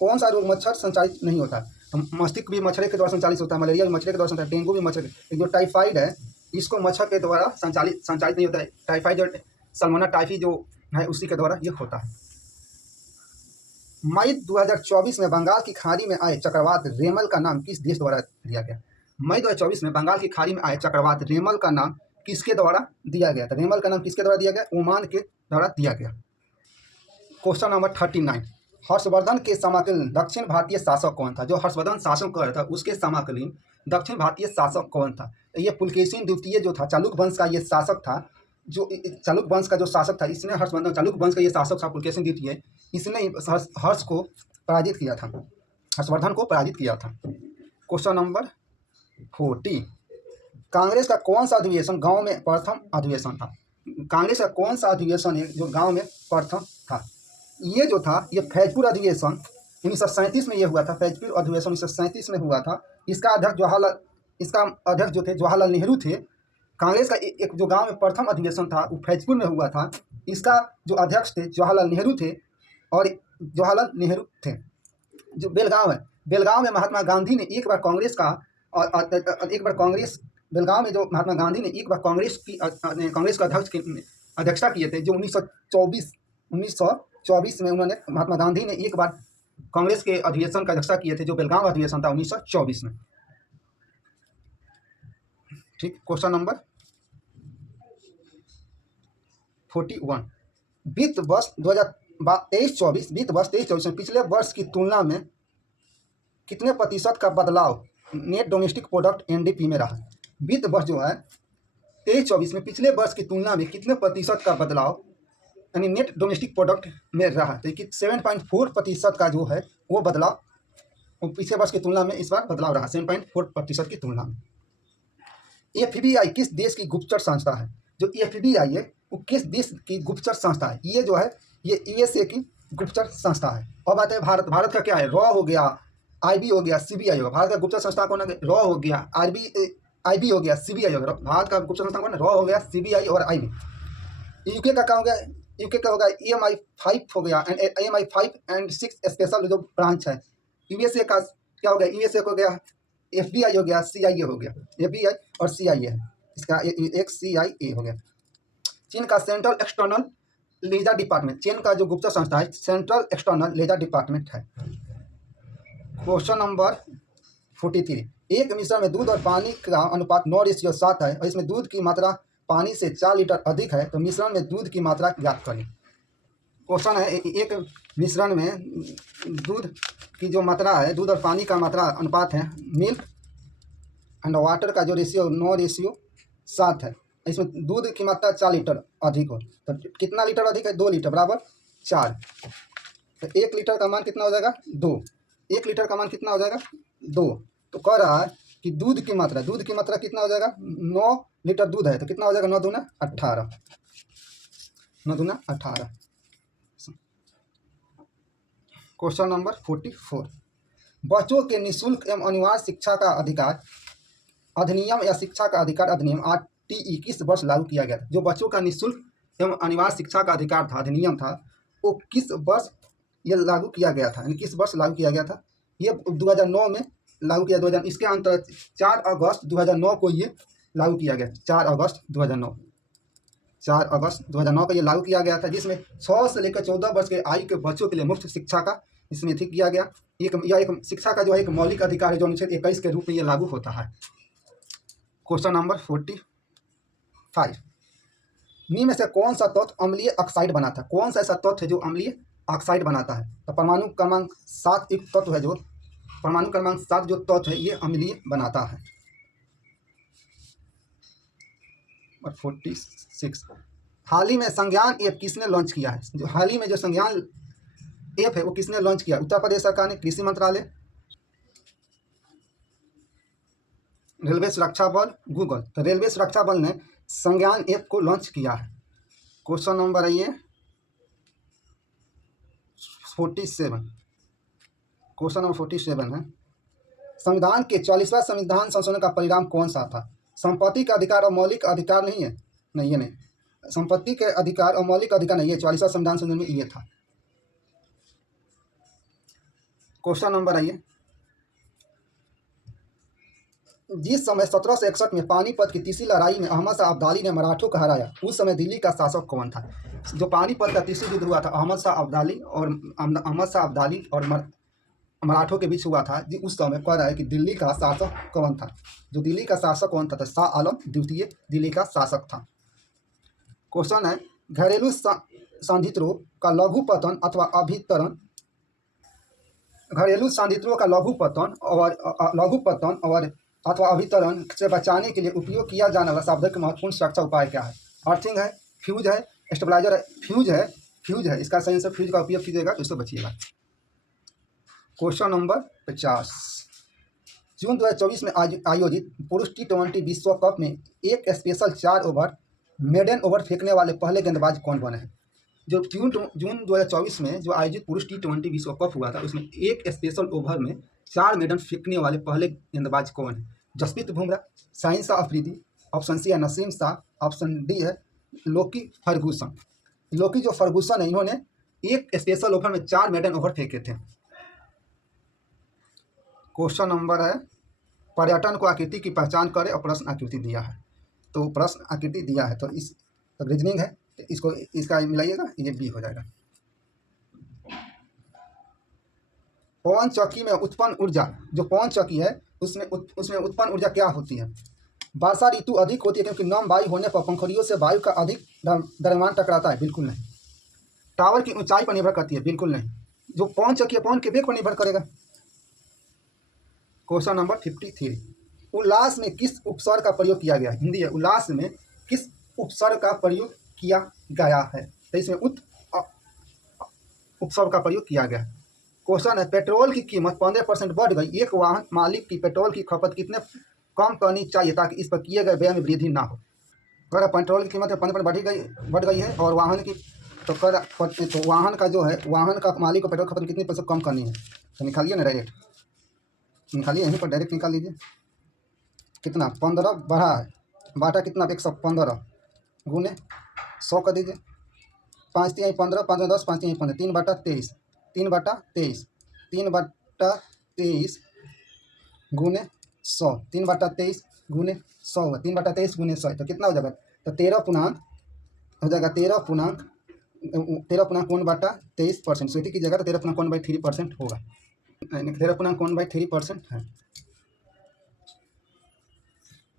कौन सा रोग मच्छर संचालित नहीं होता है? तो मस्तिष्क भी मच्छर के द्वारा संचालित होता है, मलेरिया भी मच्छर के द्वारा संचालित, डेंगू भी मच्छर के। जो टाइफाइड है इसको मच्छर के द्वारा संचालित नहीं होता है। टाइफाइड जो सल्मोना टाइफी जो है उसी के द्वारा ये होता है। मई 2024 में बंगाल की खाड़ी में आए चक्रवात रेमल का नाम किस देश द्वारा दिया गया? मई 2024 में बंगाल की खाड़ी में आए चक्रवात रेमल का नाम किसके द्वारा दिया गया था? रेमल का नाम किसके द्वारा दिया गया? ओमान के द्वारा दिया गया। क्वेश्चन नंबर 39, हर्षवर्धन के समकालीन दक्षिण भारतीय शासक कौन था? जो हर्षवर्धन शासन कर रहा था उसके समकालीन दक्षिण भारतीय शासक कौन था? ये पुलकेशिन द्वितीय जो था, चालुक्य वंश का ये शासक था। जो चालुक्य वंश का जो शासक था, इसने हर्षवर्धन, चालुक्य वंश का ये शासक था पुलकेशिन द्वितीय, इसने हर्ष को पराजित किया था, हर्षवर्धन को पराजित किया था। क्वेश्चन नंबर 40, कांग्रेस का कौन सा अधिवेशन गांव में प्रथम अधिवेशन था? कांग्रेस का कौन सा अधिवेशन है जो गांव में प्रथम था? ये जो था, ये फैजपुर अधिवेशन 1937 में ये हुआ था। फैजपुर अधिवेशन 1937 में हुआ था। इसका अध्यक्ष जो थे जवाहरलाल नेहरू थे। कांग्रेस का एक जो गांव में प्रथम अधिवेशन था वो फैजपुर में हुआ था। इसका जो अध्यक्ष थे जवाहरलाल नेहरू थे, और जवाहरलाल नेहरू थे। जो बेलगांव है, बेलगांव में महात्मा गांधी ने एक बार कांग्रेस का बेलगांव में जो महात्मा गांधी ने एक बार कांग्रेस का अध्यक्षता किए थे। जो 1924 में उन्होंने, महात्मा गांधी ने एक बार कांग्रेस के अधिवेशन का अध्यक्षता किए थे, जो बेलगांव अधिवेशन था 1924 में। ठीक, क्वेश्चन नंबर 41, वित्त वर्ष 2023-24 वित्त वर्ष 23-24 में पिछले वर्ष की तुलना में कितने प्रतिशत का बदलाव नेट डोमेस्टिक प्रोडक्ट एनडीपी में रहा? वित्त वर्ष जो है 23-24 में पिछले वर्ष की तुलना में कितने प्रतिशत का बदलाव यानी नेट डोमेस्टिक प्रोडक्ट में रहा? तो कि 7.4% का जो है वो बदलाव, वो पिछले वर्ष की तुलना में इस बार बदलाव रहा 7.4% की तुलना में। FBI किस देश की गुप्तचर संस्था है? जो FBI है वो किस देश की गुप्तचर संस्था है? ये जो है ये USA की गुप्तचर संस्था है। अब आते हैं भारत का क्या है? रॉ हो गया, IB हो गया, CBI होगा। भारत का गुप्तचर संस्था कौन है? रॉ हो गया, IB हो गया, CBI हो गया। भारत का गुप्तचर संस्था कौन है? रॉ हो गया, CBI और IB। यूके का क्या हो गया? यूके का होगा MI5 हो गया, एंड MI5 एंड 6 स्पेशल जो ब्रांच है। USA का क्या हो गया? USA को हो गया FBI हो गया, CIA हो गया। FBI और CIA है, इसका एक CIA हो गया। चीन का सेंट्रल एक्सटर्नल लेजर डिपार्टमेंट, चीन का जो गुप्तचर संस्था है सेंट्रल एक्सटर्नल लेजर डिपार्टमेंट है। क्वेश्चन नंबर 43, एक मिश्रण में दूध और पानी का अनुपात 9:7 है और इसमें दूध की मात्रा पानी से 4 लीटर अधिक है, तो मिश्रण में दूध की मात्रा ज्ञात करें। क्वेश्चन है, एक मिश्रण में दूध की जो मात्रा है, दूध और पानी का मात्रा अनुपात है, मिल्क एंड वाटर का जो रेशियो 9:7 है। इसमें दूध की मात्रा 4 लीटर अधिक हो, तो कितना लीटर अधिक है? 2 लीटर बराबर 4, तो 1 लीटर का मान कितना हो जाएगा? 2। 1 लीटर का मान कितना हो जाएगा? 2। तो कह रहा है कि दूध की मात्रा कितना हो जाएगा? 9 लीटर दूध है तो कितना हो जाएगा? 9 दूना 18, 9 दूना 18। क्वेश्चन नंबर 44, बच्चों के निःशुल्क एवं अनिवार्य शिक्षा का अधिकार अधिनियम या शिक्षा का अधिकार अधिनियम RTE किस वर्ष लागू किया गया था? जो बच्चों का निःशुल्क एवं अनिवार्य शिक्षा का अधिकार था, अधिनियम था, वो किस वर्ष ये लागू किया गया था? यानी किस वर्ष लागू किया गया था? ये 2009 में लागू किया। 2000 इसके अंतर्गत 4 अगस्त 2009 को ये लागू किया गया। 4 अगस्त 2009 को ये लागू किया गया था, जिसमें 6 से लेकर 14 वर्ष के आयु के बच्चों के लिए मुफ्त शिक्षा का इसमें ठीक किया गया। एक शिक्षा का जो है एक मौलिक अधिकार है, जो अनुच्छेद 21 के रूप में ये लागू होता है। क्वेश्चन नंबर 45, निम्न में से कौन सा तत्व अम्लीय ऑक्साइड बनाता है? कौन सा ऐसा तत्व है जो अम्लीय ऑक्साइड बनाता है? तो परमाणु क्रमांक 7 एक तत्व है, जो परमाणु क्रमांक 7 जो तत्व है ये अम्लीय बनाता है। 46, हाल ही में संज्ञान ऐप किसने लॉन्च किया है? जो हाल ही में जो संज्ञान ऐप है वो किसने लॉन्च किया? उत्तर प्रदेश सरकार ने, कृषि मंत्रालय, रेलवे सुरक्षा बल, गूगल। तो रेलवे सुरक्षा बल ने संज्ञान ऐप को लॉन्च किया है। क्वेश्चन नंबर है ये 47, क्वेश्चन नंबर 47 है, संविधान के 44वां संविधान संशोधन का परिणाम कौन सा था? संपत्ति का अधिकार और मौलिक अधिकार नहीं है, नहीं ये नहीं, संपत्ति के अधिकार और मौलिक अधिकार नहीं, ये 44वां संविधान संशोधन में ये था। क्वेश्चन नंबर है ये, जिस समय 1761 में पानीपत की तीसरी लड़ाई में अहमद शाह अब्दाली ने मराठों को हराया, उस समय दिल्ली का शासक कौन था? जो पानीपत का तीसरी युद्ध हुआ था अहमद शाह अब्दाली और मराठों के बीच हुआ था, जी उस समय कह रहा है कि दिल्ली का शासक कौन था? जो दिल्ली का शासक कौन था? तो शाह आलम द्वितीय दिल्ली का शासक था। क्वेश्चन है, घरेलू संधित्रों का लघु पतन अथवा अभितरण घरेलू सांद्रित्यों का लघु पतन और अथवा अभितरण से बचाने के लिए उपयोग किया जाने वाला सावधान का महत्वपूर्ण सुरक्षा उपाय क्या है? अर्थिंग है, फ्यूज है, स्टेबलाइजर है, फ्यूज है। इसका सही आंसर फ्यूज का उपयोग कीजिएगा तो इससे बचिएगा। Question number 50। जून 2024 में आयोजित पुरुष T20 विश्व कप में एक स्पेशल 4 ओवर मेडन ओवर फेंकने वाले पहले गेंदबाज कौन बने हैं? जो जून 2024 में जो आयोजित पुरुष T20 विश्व कप हुआ था उसमें एक स्पेशल ओवर में 4 मेडन फेंकने वाले पहले गेंदबाज कौन है? जसप्रीत बुमराह, शाहिन शाह अफरीदी, ऑप्शन सी है नसीम शाह, ऑप्शन डी है लोकी फर्गूसन। लोकी जो फर्गूसन है इन्होंने एक स्पेशल ओवर में 4 मेडन ओवर फेंके थे। क्वेश्चन नंबर है पर्यटन को आकृति की पहचान करें और प्रश्न आकृति दिया है। तो प्रश्न आकृति दिया है तो इस रीजनिंग है तो इसको इसका मिलाइएगा, ये बी हो जाएगा। पवन चक्की में उत्पन्न ऊर्जा, जो पवन चक्की है उसमें उत्पन्न ऊर्जा क्या होती है? वर्षा ऋतु अधिक होती है क्योंकि नम वायु होने पर पंखुड़ियों से वायु का अधिक द्रव्यमान टकराता है? बिल्कुल नहीं। टावर की ऊंचाई पर निर्भर करती है? बिल्कुल नहीं। जो पवन चक्की है पवन के वेग पर निर्भर करेगा। Question number 53। उल्लास में किस उपसर्ग का प्रयोग किया गया है? हिंदी है। उल्लास में किस उपसर्ग का प्रयोग किया गया है? तो इसमें उपसर्ग का प्रयोग किया गया है। क्वेश्चन है पेट्रोल की कीमत 15% बढ़ गई, एक वाहन मालिक की पेट्रोल की खपत कितने कम करनी चाहिए ताकि इस पर किए गए व्यय में वृद्धि ना हो? अगर पेट्रोल की कीमत 15% बढ़ गई है और वाहन की तो वाहन का जो है वाहन का मालिक को पेट्रोल खपत कितनी % कम करनी है? तो निकालिए ना, डायरेक्ट निकालिए, यहीं पर डायरेक्ट निकाल लीजिए। कितना 15 बढ़ा है, बाटा कितना 115 गुने 100 कर दीजिए। 5 3 15, 5 10, 5 3 15, 3/23, 3/23, 3/23 गुने 100, 3/23 गुने 100 होगा, 3/23 गुने 100 तो कितना हो जाएगा? तो 13 पूर्णांक हो जाएगा, 13 पूर्णांक 1/23%। स्वीटी की जगह तो 13.1/3% होगा, 13.1/3% है।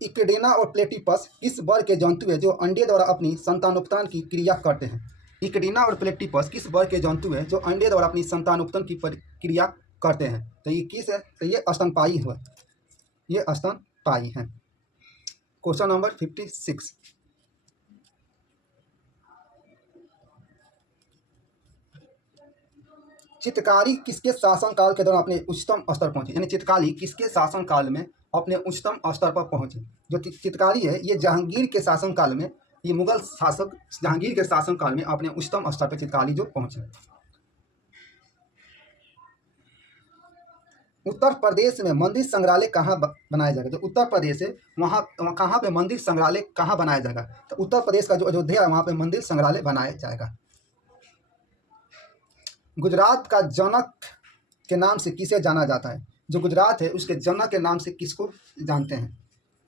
इक्वेडेना और प्लेटिपस किस वर्ग के जंतु है जो अंडे द्वारा अपनी संतानोत्पत्ति की क्रिया करते हैं? इक्वेडेना और प्लेटिपस किस वर्ग के जंतु है जो अंडे द्वारा अपनी संतानोत्पत्ति की प्रक्रिया करते हैं? तो ये किस है? तो ये स्तनपायी है, ये स्तनपायी है। Question number 56। चित्रकारी किसके शासनकाल के दौरान अपने उच्चतम स्तर पहुंची? यानी चित्रकारी किसके शासनकाल में अपने उच्चतम स्तर पर पहुंची? जो चित्रकारी है ये जहांगीर के शासनकाल में, ये मुगल शासक जहांगीर के शासनकाल में अपने उच्चतम स्तर पर चित्रकारी जो पहुंचे। उत्तर प्रदेश में मंदिर संग्रहालय कहाँ बनाया जाएगा? जो उत्तर प्रदेश है वहाँ कहाँ पे मंदिर संग्रहालय कहाँ बनाया जाएगा? तो उत्तर प्रदेश का जो अयोध्या है वहाँ पे मंदिर संग्रहालय बनाया जाएगा। गुजरात का जनक के नाम से किसे जाना जाता है? जो गुजरात है उसके जनक के नाम से किसको जानते हैं?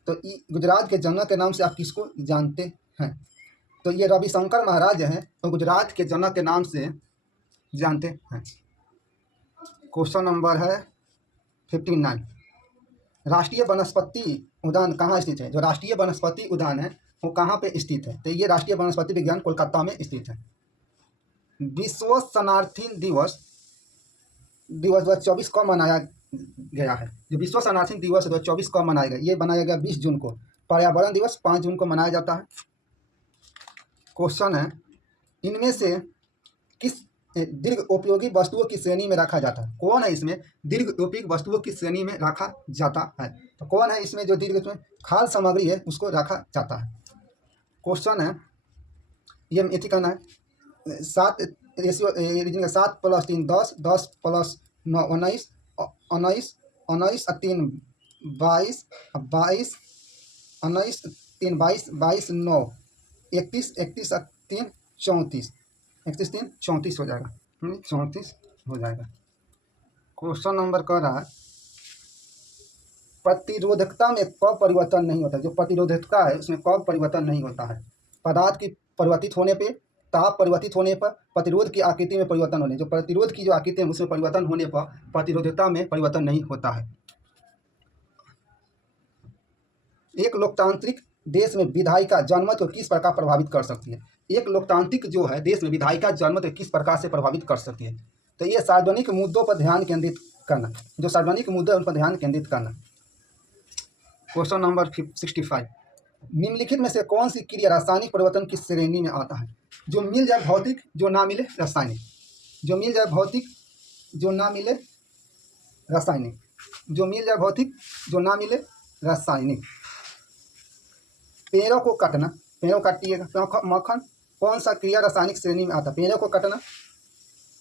तो गुजरात के जनक के नाम से आप किसको जानते हैं? तो ये रविशंकर महाराज हैं, तो गुजरात के जनक के नाम से जानते हैं। क्वेश्चन नंबर है 59। राष्ट्रीय वनस्पति उद्यान कहाँ स्थित है? जो राष्ट्रीय वनस्पति उद्यान है वो कहाँ पे स्थित है? तो ये राष्ट्रीय वनस्पति विज्ञान कोलकाता में स्थित है। विश्व शरणार्थी दिवस 2024 कब मनाया गया है? जो विश्व शरणार्थी दिवस 2024 कब मनाया गया? ये बनाया गया 20 जून को। पर्यावरण दिवस 5 जून को मनाया जाता है। क्वेश्चन है इनमें से किस दीर्घ उपयोगी वस्तुओं की श्रेणी में रखा जाता है? कौन है इसमें दीर्घ उपयोगी वस्तुओं की श्रेणी में रखा जाता है? तो कौन है इसमें जो दीर्घ खाद्य सामग्री है उसको रखा जाता है। क्वेश्चन है ये इति करना है 7 रेशियो 7 + 3 10, 10 + 9 19, 19 19 और 3 22, 22 19 3 22, 22 9 31, 31 और 3 34, 31 3 34 हो जाएगा, 34 हो जाएगा। क्वेश्चन नंबर कह रहा है प्रतिरोधकता में कब परिवर्तन नहीं होता? जो प्रतिरोधकता है उसमें कब परिवर्तन नहीं होता है? पदार्थ की परिवर्तित होने पे, ताप परिवर्तित होने पर, प्रतिरोध की आकृति में परिवर्तन होने, जो प्रतिरोध की जो आकृति है उसमें परिवर्तन होने पर प्रतिरोधकता में परिवर्तन नहीं होता है। एक लोकतांत्रिक देश में विधायिका जनमत को किस प्रकार प्रभावित कर सकती है? एक लोकतांत्रिक देश में विधायिका जनमत किस प्रकार से प्रभावित कर सकती है? तो ये सार्वजनिक मुद्दों पर ध्यान केंद्रित करना, जो सार्वजनिक मुद्दे उन पर ध्यान केंद्रित करना। क्वेश्चन नंबर 65, निम्नलिखित में से कौन सी क्रिया रासायनिक परिवर्तन की श्रेणी में आता है? जो मिल जाए भौतिक, जो ना मिले रासायनिक। जो मिल जाए भौतिक, जो ना मिले रासायनिक। जो मिल जाए भौतिक, जो ना मिले रासायनिक। पेड़ों को काटना, पेड़ों काटिएगा। मक्खन कौन सा क्रिया रासायनिक श्रेणी में आता है? पेड़ों को काटना,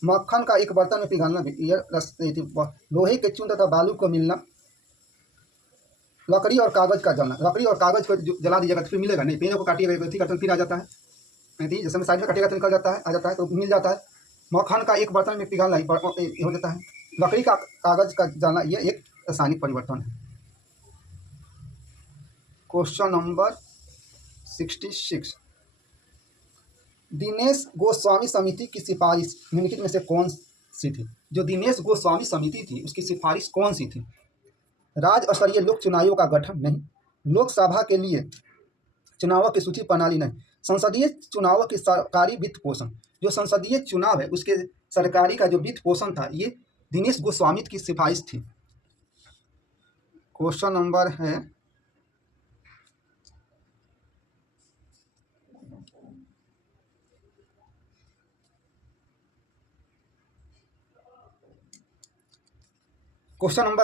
मक्खन का एक बर्तन में पिघालना, लोहे के चून तथा बालू को मिलना, लकड़ी और कागज का जलना। लकड़ी और कागज को जला दीजिएगा तो फिर मिलेगा नहीं, पेड़ों को काटिएगा तो फिर आ जाता है, नहीं जैसे साइड में काटिएगा तो निकल जाता है, आ जाता है तो मिल जाता है। मक्खन का एक बर्तन में पिघालना हो जाता है। लकड़ी का कागज का जलना, ये एक रासायनिक परिवर्तन है। क्वेश्चन नंबर 66, दिनेश गोस्वामी समिति की सिफारिश निम्नलिखित में से कौन सी थी? जो दिनेश गोस्वामी समिति थी उसकी सिफारिश कौन सी थी? राज्य स्तरीय लोक चुनावों का गठन नहीं, लोकसभा के लिए चुनावों की सूची प्रणाली नहीं, संसदीय चुनावों की सरकारी वित्त पोषण। जो संसदीय चुनाव है उसके सरकारी का जो वित्त पोषण था, ये दिनेश गोस्वामी की सिफारिश थी। क्वेश्चन नंबर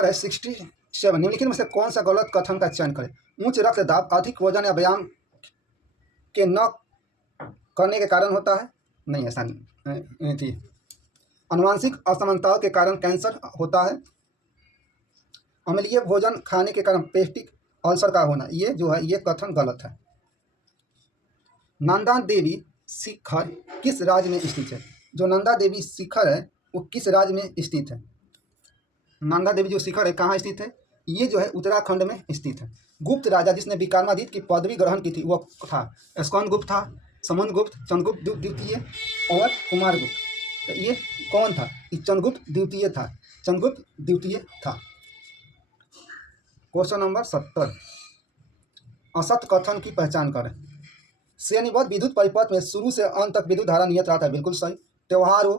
है 67, निम्नलिखित में से कौन सा गलत कथन का चयन करें? उच्च रक्तदाब अधिक वजन या व्यायाम के न करने के कारण होता है? नहीं, ऐसा नहीं थी। आनुवंशिक असमानताओं के कारण कैंसर होता है। अम्लीय भोजन खाने के कारण पेस्टिक अल्सर का होना, ये जो है ये कथन गलत है। नंदा देवी शिखर किस राज्य में स्थित है? जो नंदा देवी शिखर है वो किस राज्य में स्थित है? नंदा देवी जो शिखर है कहाँ स्थित है? ये जो है उत्तराखंड में स्थित है। गुप्त राजा जिसने विक्रमादित्य की पदवी ग्रहण की थी वो था स्कंदगुप्त था, समुद्रगुप्त, चंद्रगुप्त द्वितीय और कुमारगुप्त। तो ये कौन था? ये चंद्रगुप्त द्वितीय था, चंद्रगुप्त द्वितीय था। क्वेश्चन नंबर 70, असत कथन की पहचान करें। श्रेणीबद्ध विद्युत परिपथ में शुरू से अंत तक विद्युत धारा नियत रहता है, बिल्कुल सही। त्योहारों,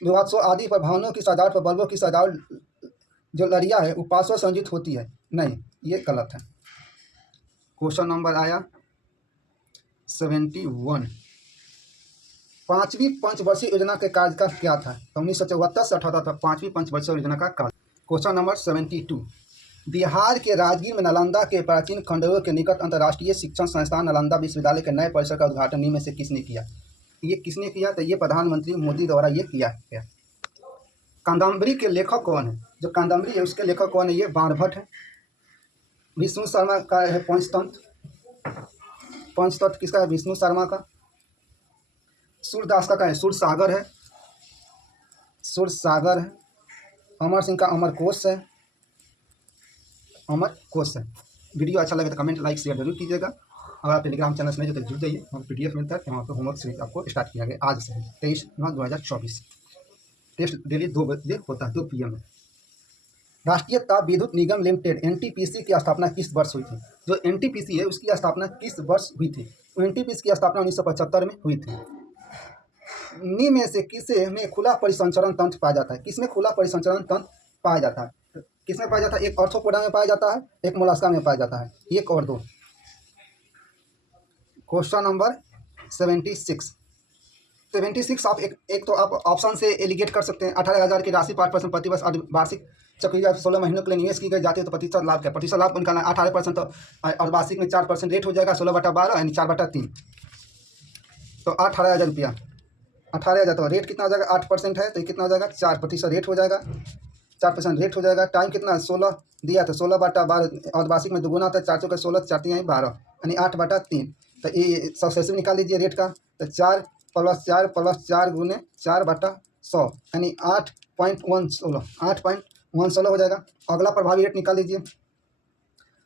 विवाहोत्सव आदि पर भवनों की सजावट पर बल्बों की सजावट जो लड़ियाँ है वो पार्श्व संयोजित होती है, नहीं, ये गलत है। क्वेश्चन नंबर आया 71, पांचवी पंचवर्षीय योजना के कार्यकाल क्या था? तो 1974 से 78 तक पांचवी पंचवर्षीय योजना का काल। क्वेश्चन नंबर 72, बिहार के राजगीर में नालंदा के प्राचीन खंडहरों के निकट अंतर्राष्ट्रीय शिक्षण संस्थान नालंदा विश्वविद्यालय के नए परिसर का उद्घाटन निम्न में से किसने किया? ये किसने किया? तो ये प्रधानमंत्री मोदी द्वारा ये किया गया। कादम्बरी के लेखक कौन है? जो कादम्बरी है उसके लेखक कौन है? ये बाणभट्ट है। विष्णु शर्मा का है पंचतंत्र। पंचतंत्र किसका है? विष्णु शर्मा का। सूरदास का है? सूरसागर है, सूरसागर है। अमर सिंह का अमरकोश है, अमरकोश है। वीडियो अच्छा लगे तो कमेंट लाइक शेयर जरूर कीजिएगा। अगर आप टेलीग्राम चैनल से नहीं जो तो जुड़ जाइए, वहाँ PDF मिलता है, वहाँ पर होमवर्क सीरीज आपको स्टार्ट किया गया आज से 23/9/2024। टेस्ट डेली 2 बजे होता है, 2 PM में। राष्ट्रीय ताप विद्युत निगम लिमिटेड NTPC की स्थापना किस वर्ष हुई थी? जो NTPC है उसकी स्थापना किस वर्ष हुई थी? NTPC की स्थापना 1975 में हुई थी। निम्न में से किसे में खुला परिसंचरण तंत्र पाया जाता है? किसमें खुला परिसंचरण तंत्र पाया जाता है? किसमें पाया जाता है? एक आर्थ्रोपोडा में पाया जाता है, एक मोलस्का में पाया जाता है, 1 और 2। क्वेश्चन नंबर 76 आप एक तो आप ऑप्शन से एलिगेट कर सकते हैं। 18,000 की राशि 5% प्रतिवर्ष वार्षिक चक्रवृद्धि 16 महीनों के लिए निवेश की गई जाती है तो प्रतिशत लाभ क्या? प्रतिशत लाभ को निकालना 18% और वार्षिक में 4% रेट हो जाएगा, 16/12 यानी 4/3। तो 18,000 रुपया, 18,000 तो रेट कितना हो जाएगा? 8% है तो ये कितना हो जाएगा? 4% रेट हो जाएगा, 4% रेट हो जाएगा। टाइम कितना? 16 दिया तो 16/12 और वार्षिक में दुगुना होता है, 400 का 16 4 3 12 यानी 8/3। तो ये सक्सेसिव निकाल लीजिए रेट का, तो 4 + 4 + 4 गुने 4/100 यानी 8.116 हो जाएगा। अगला प्रभावी रेट निकाल लीजिए,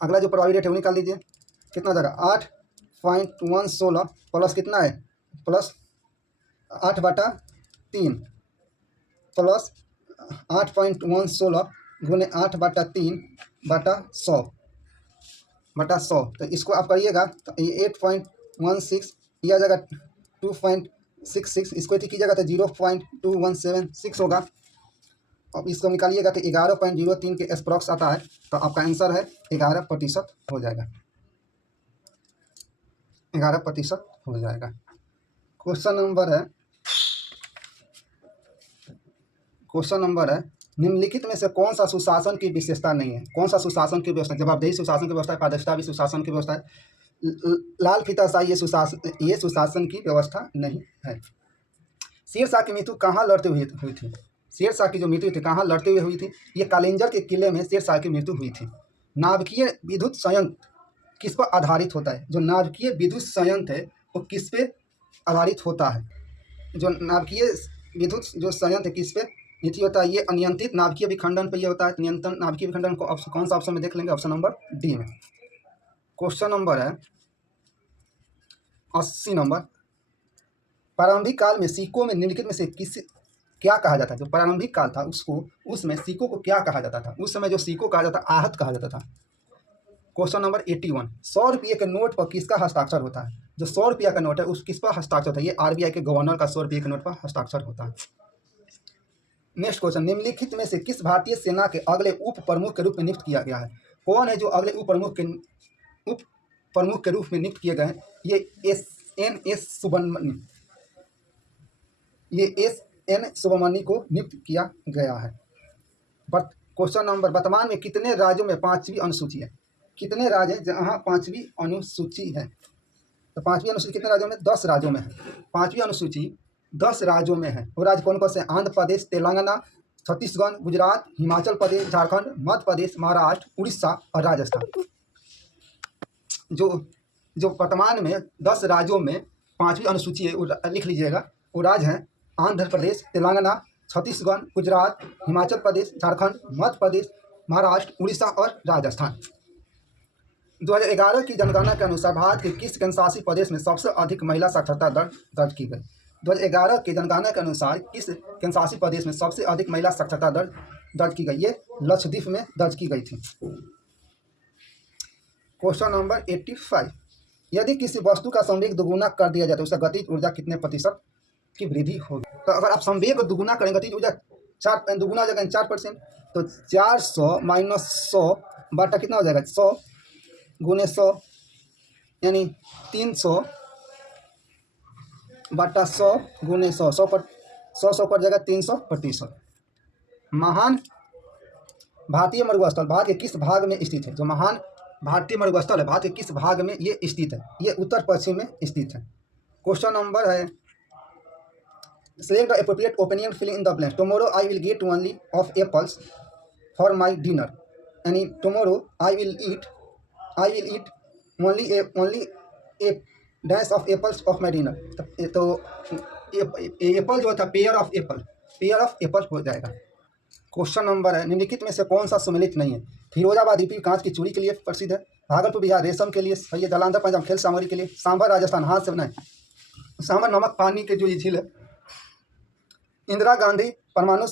अगला जो प्रभावी रेट है वो निकाल लीजिए, कितना हो जाएगा? 8.116 प्लस कितना है? प्लस 8/3 प्लस 8.116 गुने 8/3/100 तो इसको आप करिएगा तो ये 8.16 यह आ जाएगा 2.66, इसको यदि कीजिएगा तो 0.2176 होगा। अब इसको निकालिएगा तो 11.03 के एस्प्रॉक्स आता है, तो आपका आंसर है 11% हो जाएगा, 11% हो जाएगा। क्वेश्चन नंबर है निम्नलिखित में से कौन सा सुशासन की विशेषता नहीं है? कौन सा सुशासन की व्यवस्था? जवाबदेही सुशासन की व्यवस्था है, पारदर्शिता भी सुशासन की व्यवस्था है, लाल फीताशाही ये सुशासन की व्यवस्था नहीं है। शेरशाह की मृत्यु कहाँ लड़ते हुए हुई थी? शेरशाह की जो मृत्यु थी कहाँ लड़ते हुए हुई थी? ये कालिंजर के किले में शेरशाह की मृत्यु हुई थी। नाभिकीय विद्युत संयंत्र किस पर आधारित होता है? जो नाभिकीय विद्युत संयंत्र है वो किस पे आधारित होता है? जो नाभिकीय विद्युत जो संयंत्र है किस पे नीति होता है? ये अनियंत्रित नाभिकीय विखंडन पे ये होता है। नियंत्रण नाभिकीय विखंडन को कौन सा ऑप्शन में देख लेंगे? ऑप्शन नंबर डी में। क्वेश्चन नंबर है 80 नंबर, प्रारंभिक काल में सिक्कों में निम्नलिखित में से क्या कहा जाता है? जो प्रारंभिक काल था उसमें सिक्कों को क्या कहा जाता था? उस समय जो सिक्कों कहा जाता आहत कहा जाता था। क्वेश्चन नंबर 81, 100 रुपये के नोट पर किसका हस्ताक्षर होता है? जो 100 रुपया का नोट है उस किस पर हस्ताक्षर होता है? ये RBI के गवर्नर का 100 रुपये के नोट पर हस्ताक्षर होता है। नेक्स्ट क्वेश्चन, निम्नलिखित में से किस भारतीय सेना के अगले उप प्रमुख के रूप में नियुक्त किया गया है? कौन है जो अगले उप प्रमुख के रूप में नियुक्त किए गए हैं? ये SN सुब्रमण्यम को नियुक्त किया गया है। क्वेश्चन नंबर, वर्तमान में कितने राज्यों में 5वीं अनुसूची है? कितने राज्य हैं जहाँ 5वीं अनुसूची है? तो 5वीं अनुसूची कितने राज्यों में? 10 राज्यों में है। 5वीं अनुसूची 10 राज्यों में है। वो राज्य कौन कौन से? आंध्र प्रदेश, तेलंगाना, छत्तीसगढ़, गुजरात, हिमाचल प्रदेश, झारखंड, मध्य प्रदेश, महाराष्ट्र, उड़ीसा और राजस्थान। जो वर्तमान में 10 राज्यों में 5वीं अनुसूची है वो लिख लीजिएगा। वो राज्य हैं आंध्र प्रदेश, तेलंगाना, छत्तीसगढ़, गुजरात, हिमाचल प्रदेश, झारखंड, मध्य प्रदेश, महाराष्ट्र, उड़ीसा और राजस्थान। 2011 की जनगणना के अनुसार भारत के किस केंद्रशासित प्रदेश में सबसे अधिक महिला साक्षरता दर दर्ज की गई? 2011 की जनगणना के अनुसार किस केंद्रशासित प्रदेश में सबसे अधिक महिला साक्षरता दर दर्ज की गई? ये लक्षद्वीप में दर्ज की गई थी। क्वेश्चन नंबर 85, यदि किसी वस्तु का संवेग दोगुना कर दिया जाए तो उसका गतिज ऊर्जा कितने प्रतिशत की वृद्धि होगी? तो अगर आप संवेग को दोगुना करेंगे गतिज ऊर्जा दोगुना हो जाएगा 4%, तो 400 माइनस 100 बटा कितना हो जाएगा? 100 गुने 100 यानी 300 बटा 100 गुने 100, 100 पर जाएगा 300%। महान भारतीय मरुस्थल भारत के किस भाग में स्थित है? जो महान भारतीय मरुस्थल है भारत के किस भाग में ये स्थित है? ये उत्तर पश्चिम में स्थित है। क्वेश्चन नंबर है, select the appropriate opinion, fill in the blanks. Tomorrow I will get only of apples for my dinner. यानी tomorrow I will eat only a dash of apples of my dinner. तो Apple जो था pair of Apple हो जाएगा। Question number है, निम्नलिखित में से कौन सा सम्मिलित नहीं है? फिरोजाबाद यूपी कांच की चूड़ी के लिए प्रसिद्ध है, भागलपुर बिहार रेशम के लिए, सही है, जालंधर पंजाब खेल सामग्री के लिए, सांभर राजस्थान हाथ से बनाए, सांभर नमक पानी के जो ये झील है। इंदिरा गांधी परमाणु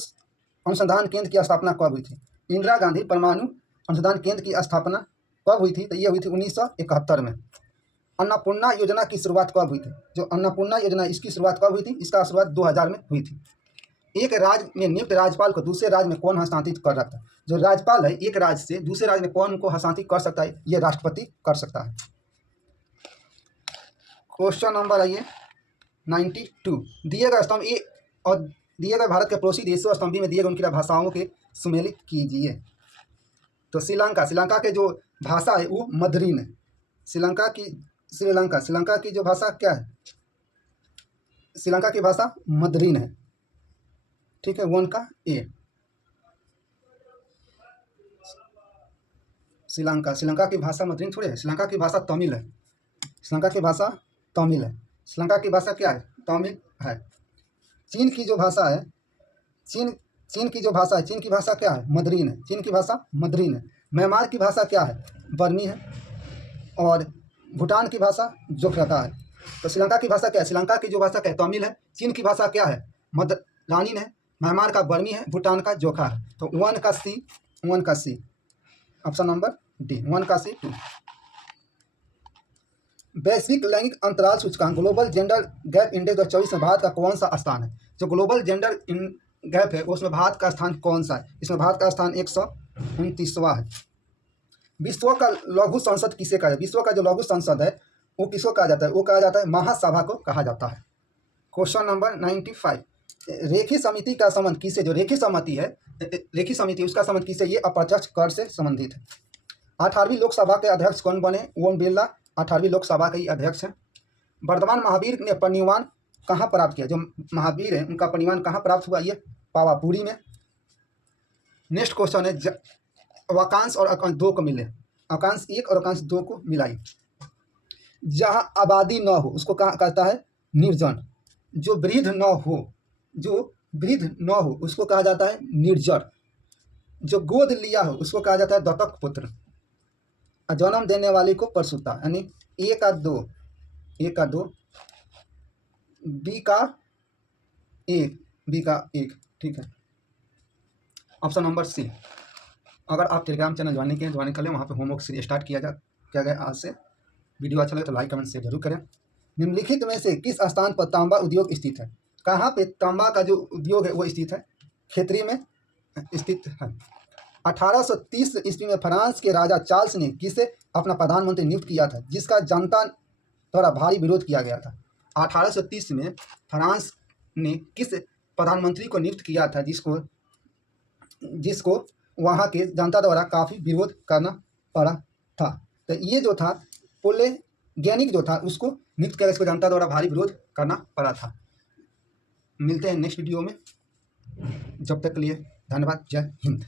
अनुसंधान केंद्र की स्थापना कब हुई थी? इंदिरा गांधी परमाणु अनुसंधान केंद्र की स्थापना कब हुई थी? तो ये हुई थी 1971 में। अन्नपूर्णा योजना की शुरुआत कब हुई थी? जो अन्नपूर्णा योजना इसकी शुरुआत कब हुई थी? इसका शुरुआत 2000 में हुई थी। एक राज्य में नियुक्त राज्यपाल को दूसरे राज्य में कौन हस्तांतरित कर रखता है? जो राज्यपाल है एक राज्य से दूसरे राज्य में कौन को हस्तांतरित कर सकता है? ये राष्ट्रपति कर सकता है। क्वेश्चन नंबर आइए 92, दिए गए स्तंभ ए और दिए गए भारत के पड़ोसी देशों स्तंभ बी में दिए गए उनकी भाषाओं के सुमेलित कीजिए। तो श्रीलंका के जो भाषा है वो मदरीन है। श्रीलंका की जो भाषा क्या है? श्रीलंका की भाषा मदरीन है। ठीक है, 1 का ए। श्रीलंका की भाषा मदरीन थोड़ी है, श्रीलंका की भाषा तमिल है। श्रीलंका की भाषा क्या है? तमिल है। चीन की भाषा क्या है? मदरीन है। चीन की भाषा मदरीन है। म्यांमार की भाषा क्या है? बर्मी है। और भूटान की भाषा जोग्राफिया है। तो श्रीलंका की भाषा क्या है? श्रीलंका की जो भाषा क्या है? तमिल है। चीन की भाषा क्या है? मदरानीन है। म्यांमार का बर्मी है। भूटान का जोखा है। तो 1 का सी, ऑप्शन नंबर डी, 1 का सी 2। वैश्विक लैंगिक अंतराल सूचकांक ग्लोबल जेंडर गैप इंडेक्स 2024 में भारत का कौन सा स्थान है? जो ग्लोबल जेंडर गैप है उसमें भारत का स्थान कौन सा है? इसमें भारत का स्थान 129वां है। विश्व का लघु संसद किसे कहा जाता है? विश्व का जो लघु संसद है वो किसको कहा जाता है? वो कहा जाता है महासभा को कहा जाता है। क्वेश्चन नंबर 95, रेखी समिति का संबंध किसे? जो रेखी समिति है, रेखी समिति, उसका संबंध किसे? ये अप्रत्यक्ष कर से संबंधित है। 18वीं लोकसभा के अध्यक्ष कौन बने? ओम बिरला 18वीं लोकसभा के ही अध्यक्ष हैं। वर्धमान महावीर ने परिनिर्वाण कहाँ प्राप्त किया? जो महावीर है उनका परिनिर्वाण कहाँ प्राप्त हुआ? ये पावापुरी में। नेक्स्ट क्वेश्चन है वाकांश और अकांश 2 को मिले, अकांश 1 और अकांश 2 को मिलाई। जहाँ आबादी न हो उसको कहा कहता है निर्जन। जो वृद्ध न हो, जो वृद्ध न हो उसको कहा जाता है निर्जर। जो गोद लिया हो उसको कहा जाता है दत्तक पुत्र। जन्म देने वाले को प्रसूता, यानी ए का 2, बी का 1, ठीक है। Option number C. अगर आप टेलीग्राम चैनल ज्वाइन कर लें, वहाँ पे होमवर्क सीरीज स्टार्ट किया गया आज से। वीडियो अच्छा लगे तो लाइक कमेंट शेयर जरूर करें। निम्नलिखित में से किस स्थान पर तांबा उद्योग स्थित है? कहाँ पे तांबा का जो उद्योग है वो स्थित है? खेतरी में स्थित है। 1830 ईस्वी में फ्रांस के राजा चार्ल्स ने किसे अपना प्रधानमंत्री नियुक्त किया था, जिसका जनता द्वारा भारी विरोध किया गया था? 1830 में फ्रांस ने किस प्रधानमंत्री को नियुक्त किया था जिसको वहाँ के जनता द्वारा काफ़ी विरोध करना पड़ा था? तो ये जो था पोलेगैनिक जो था उसको नियुक्त किया, इसको जनता द्वारा भारी विरोध करना पड़ा था। मिलते हैं नेक्स्ट वीडियो में, जब तक के लिए धन्यवाद। जय हिंद।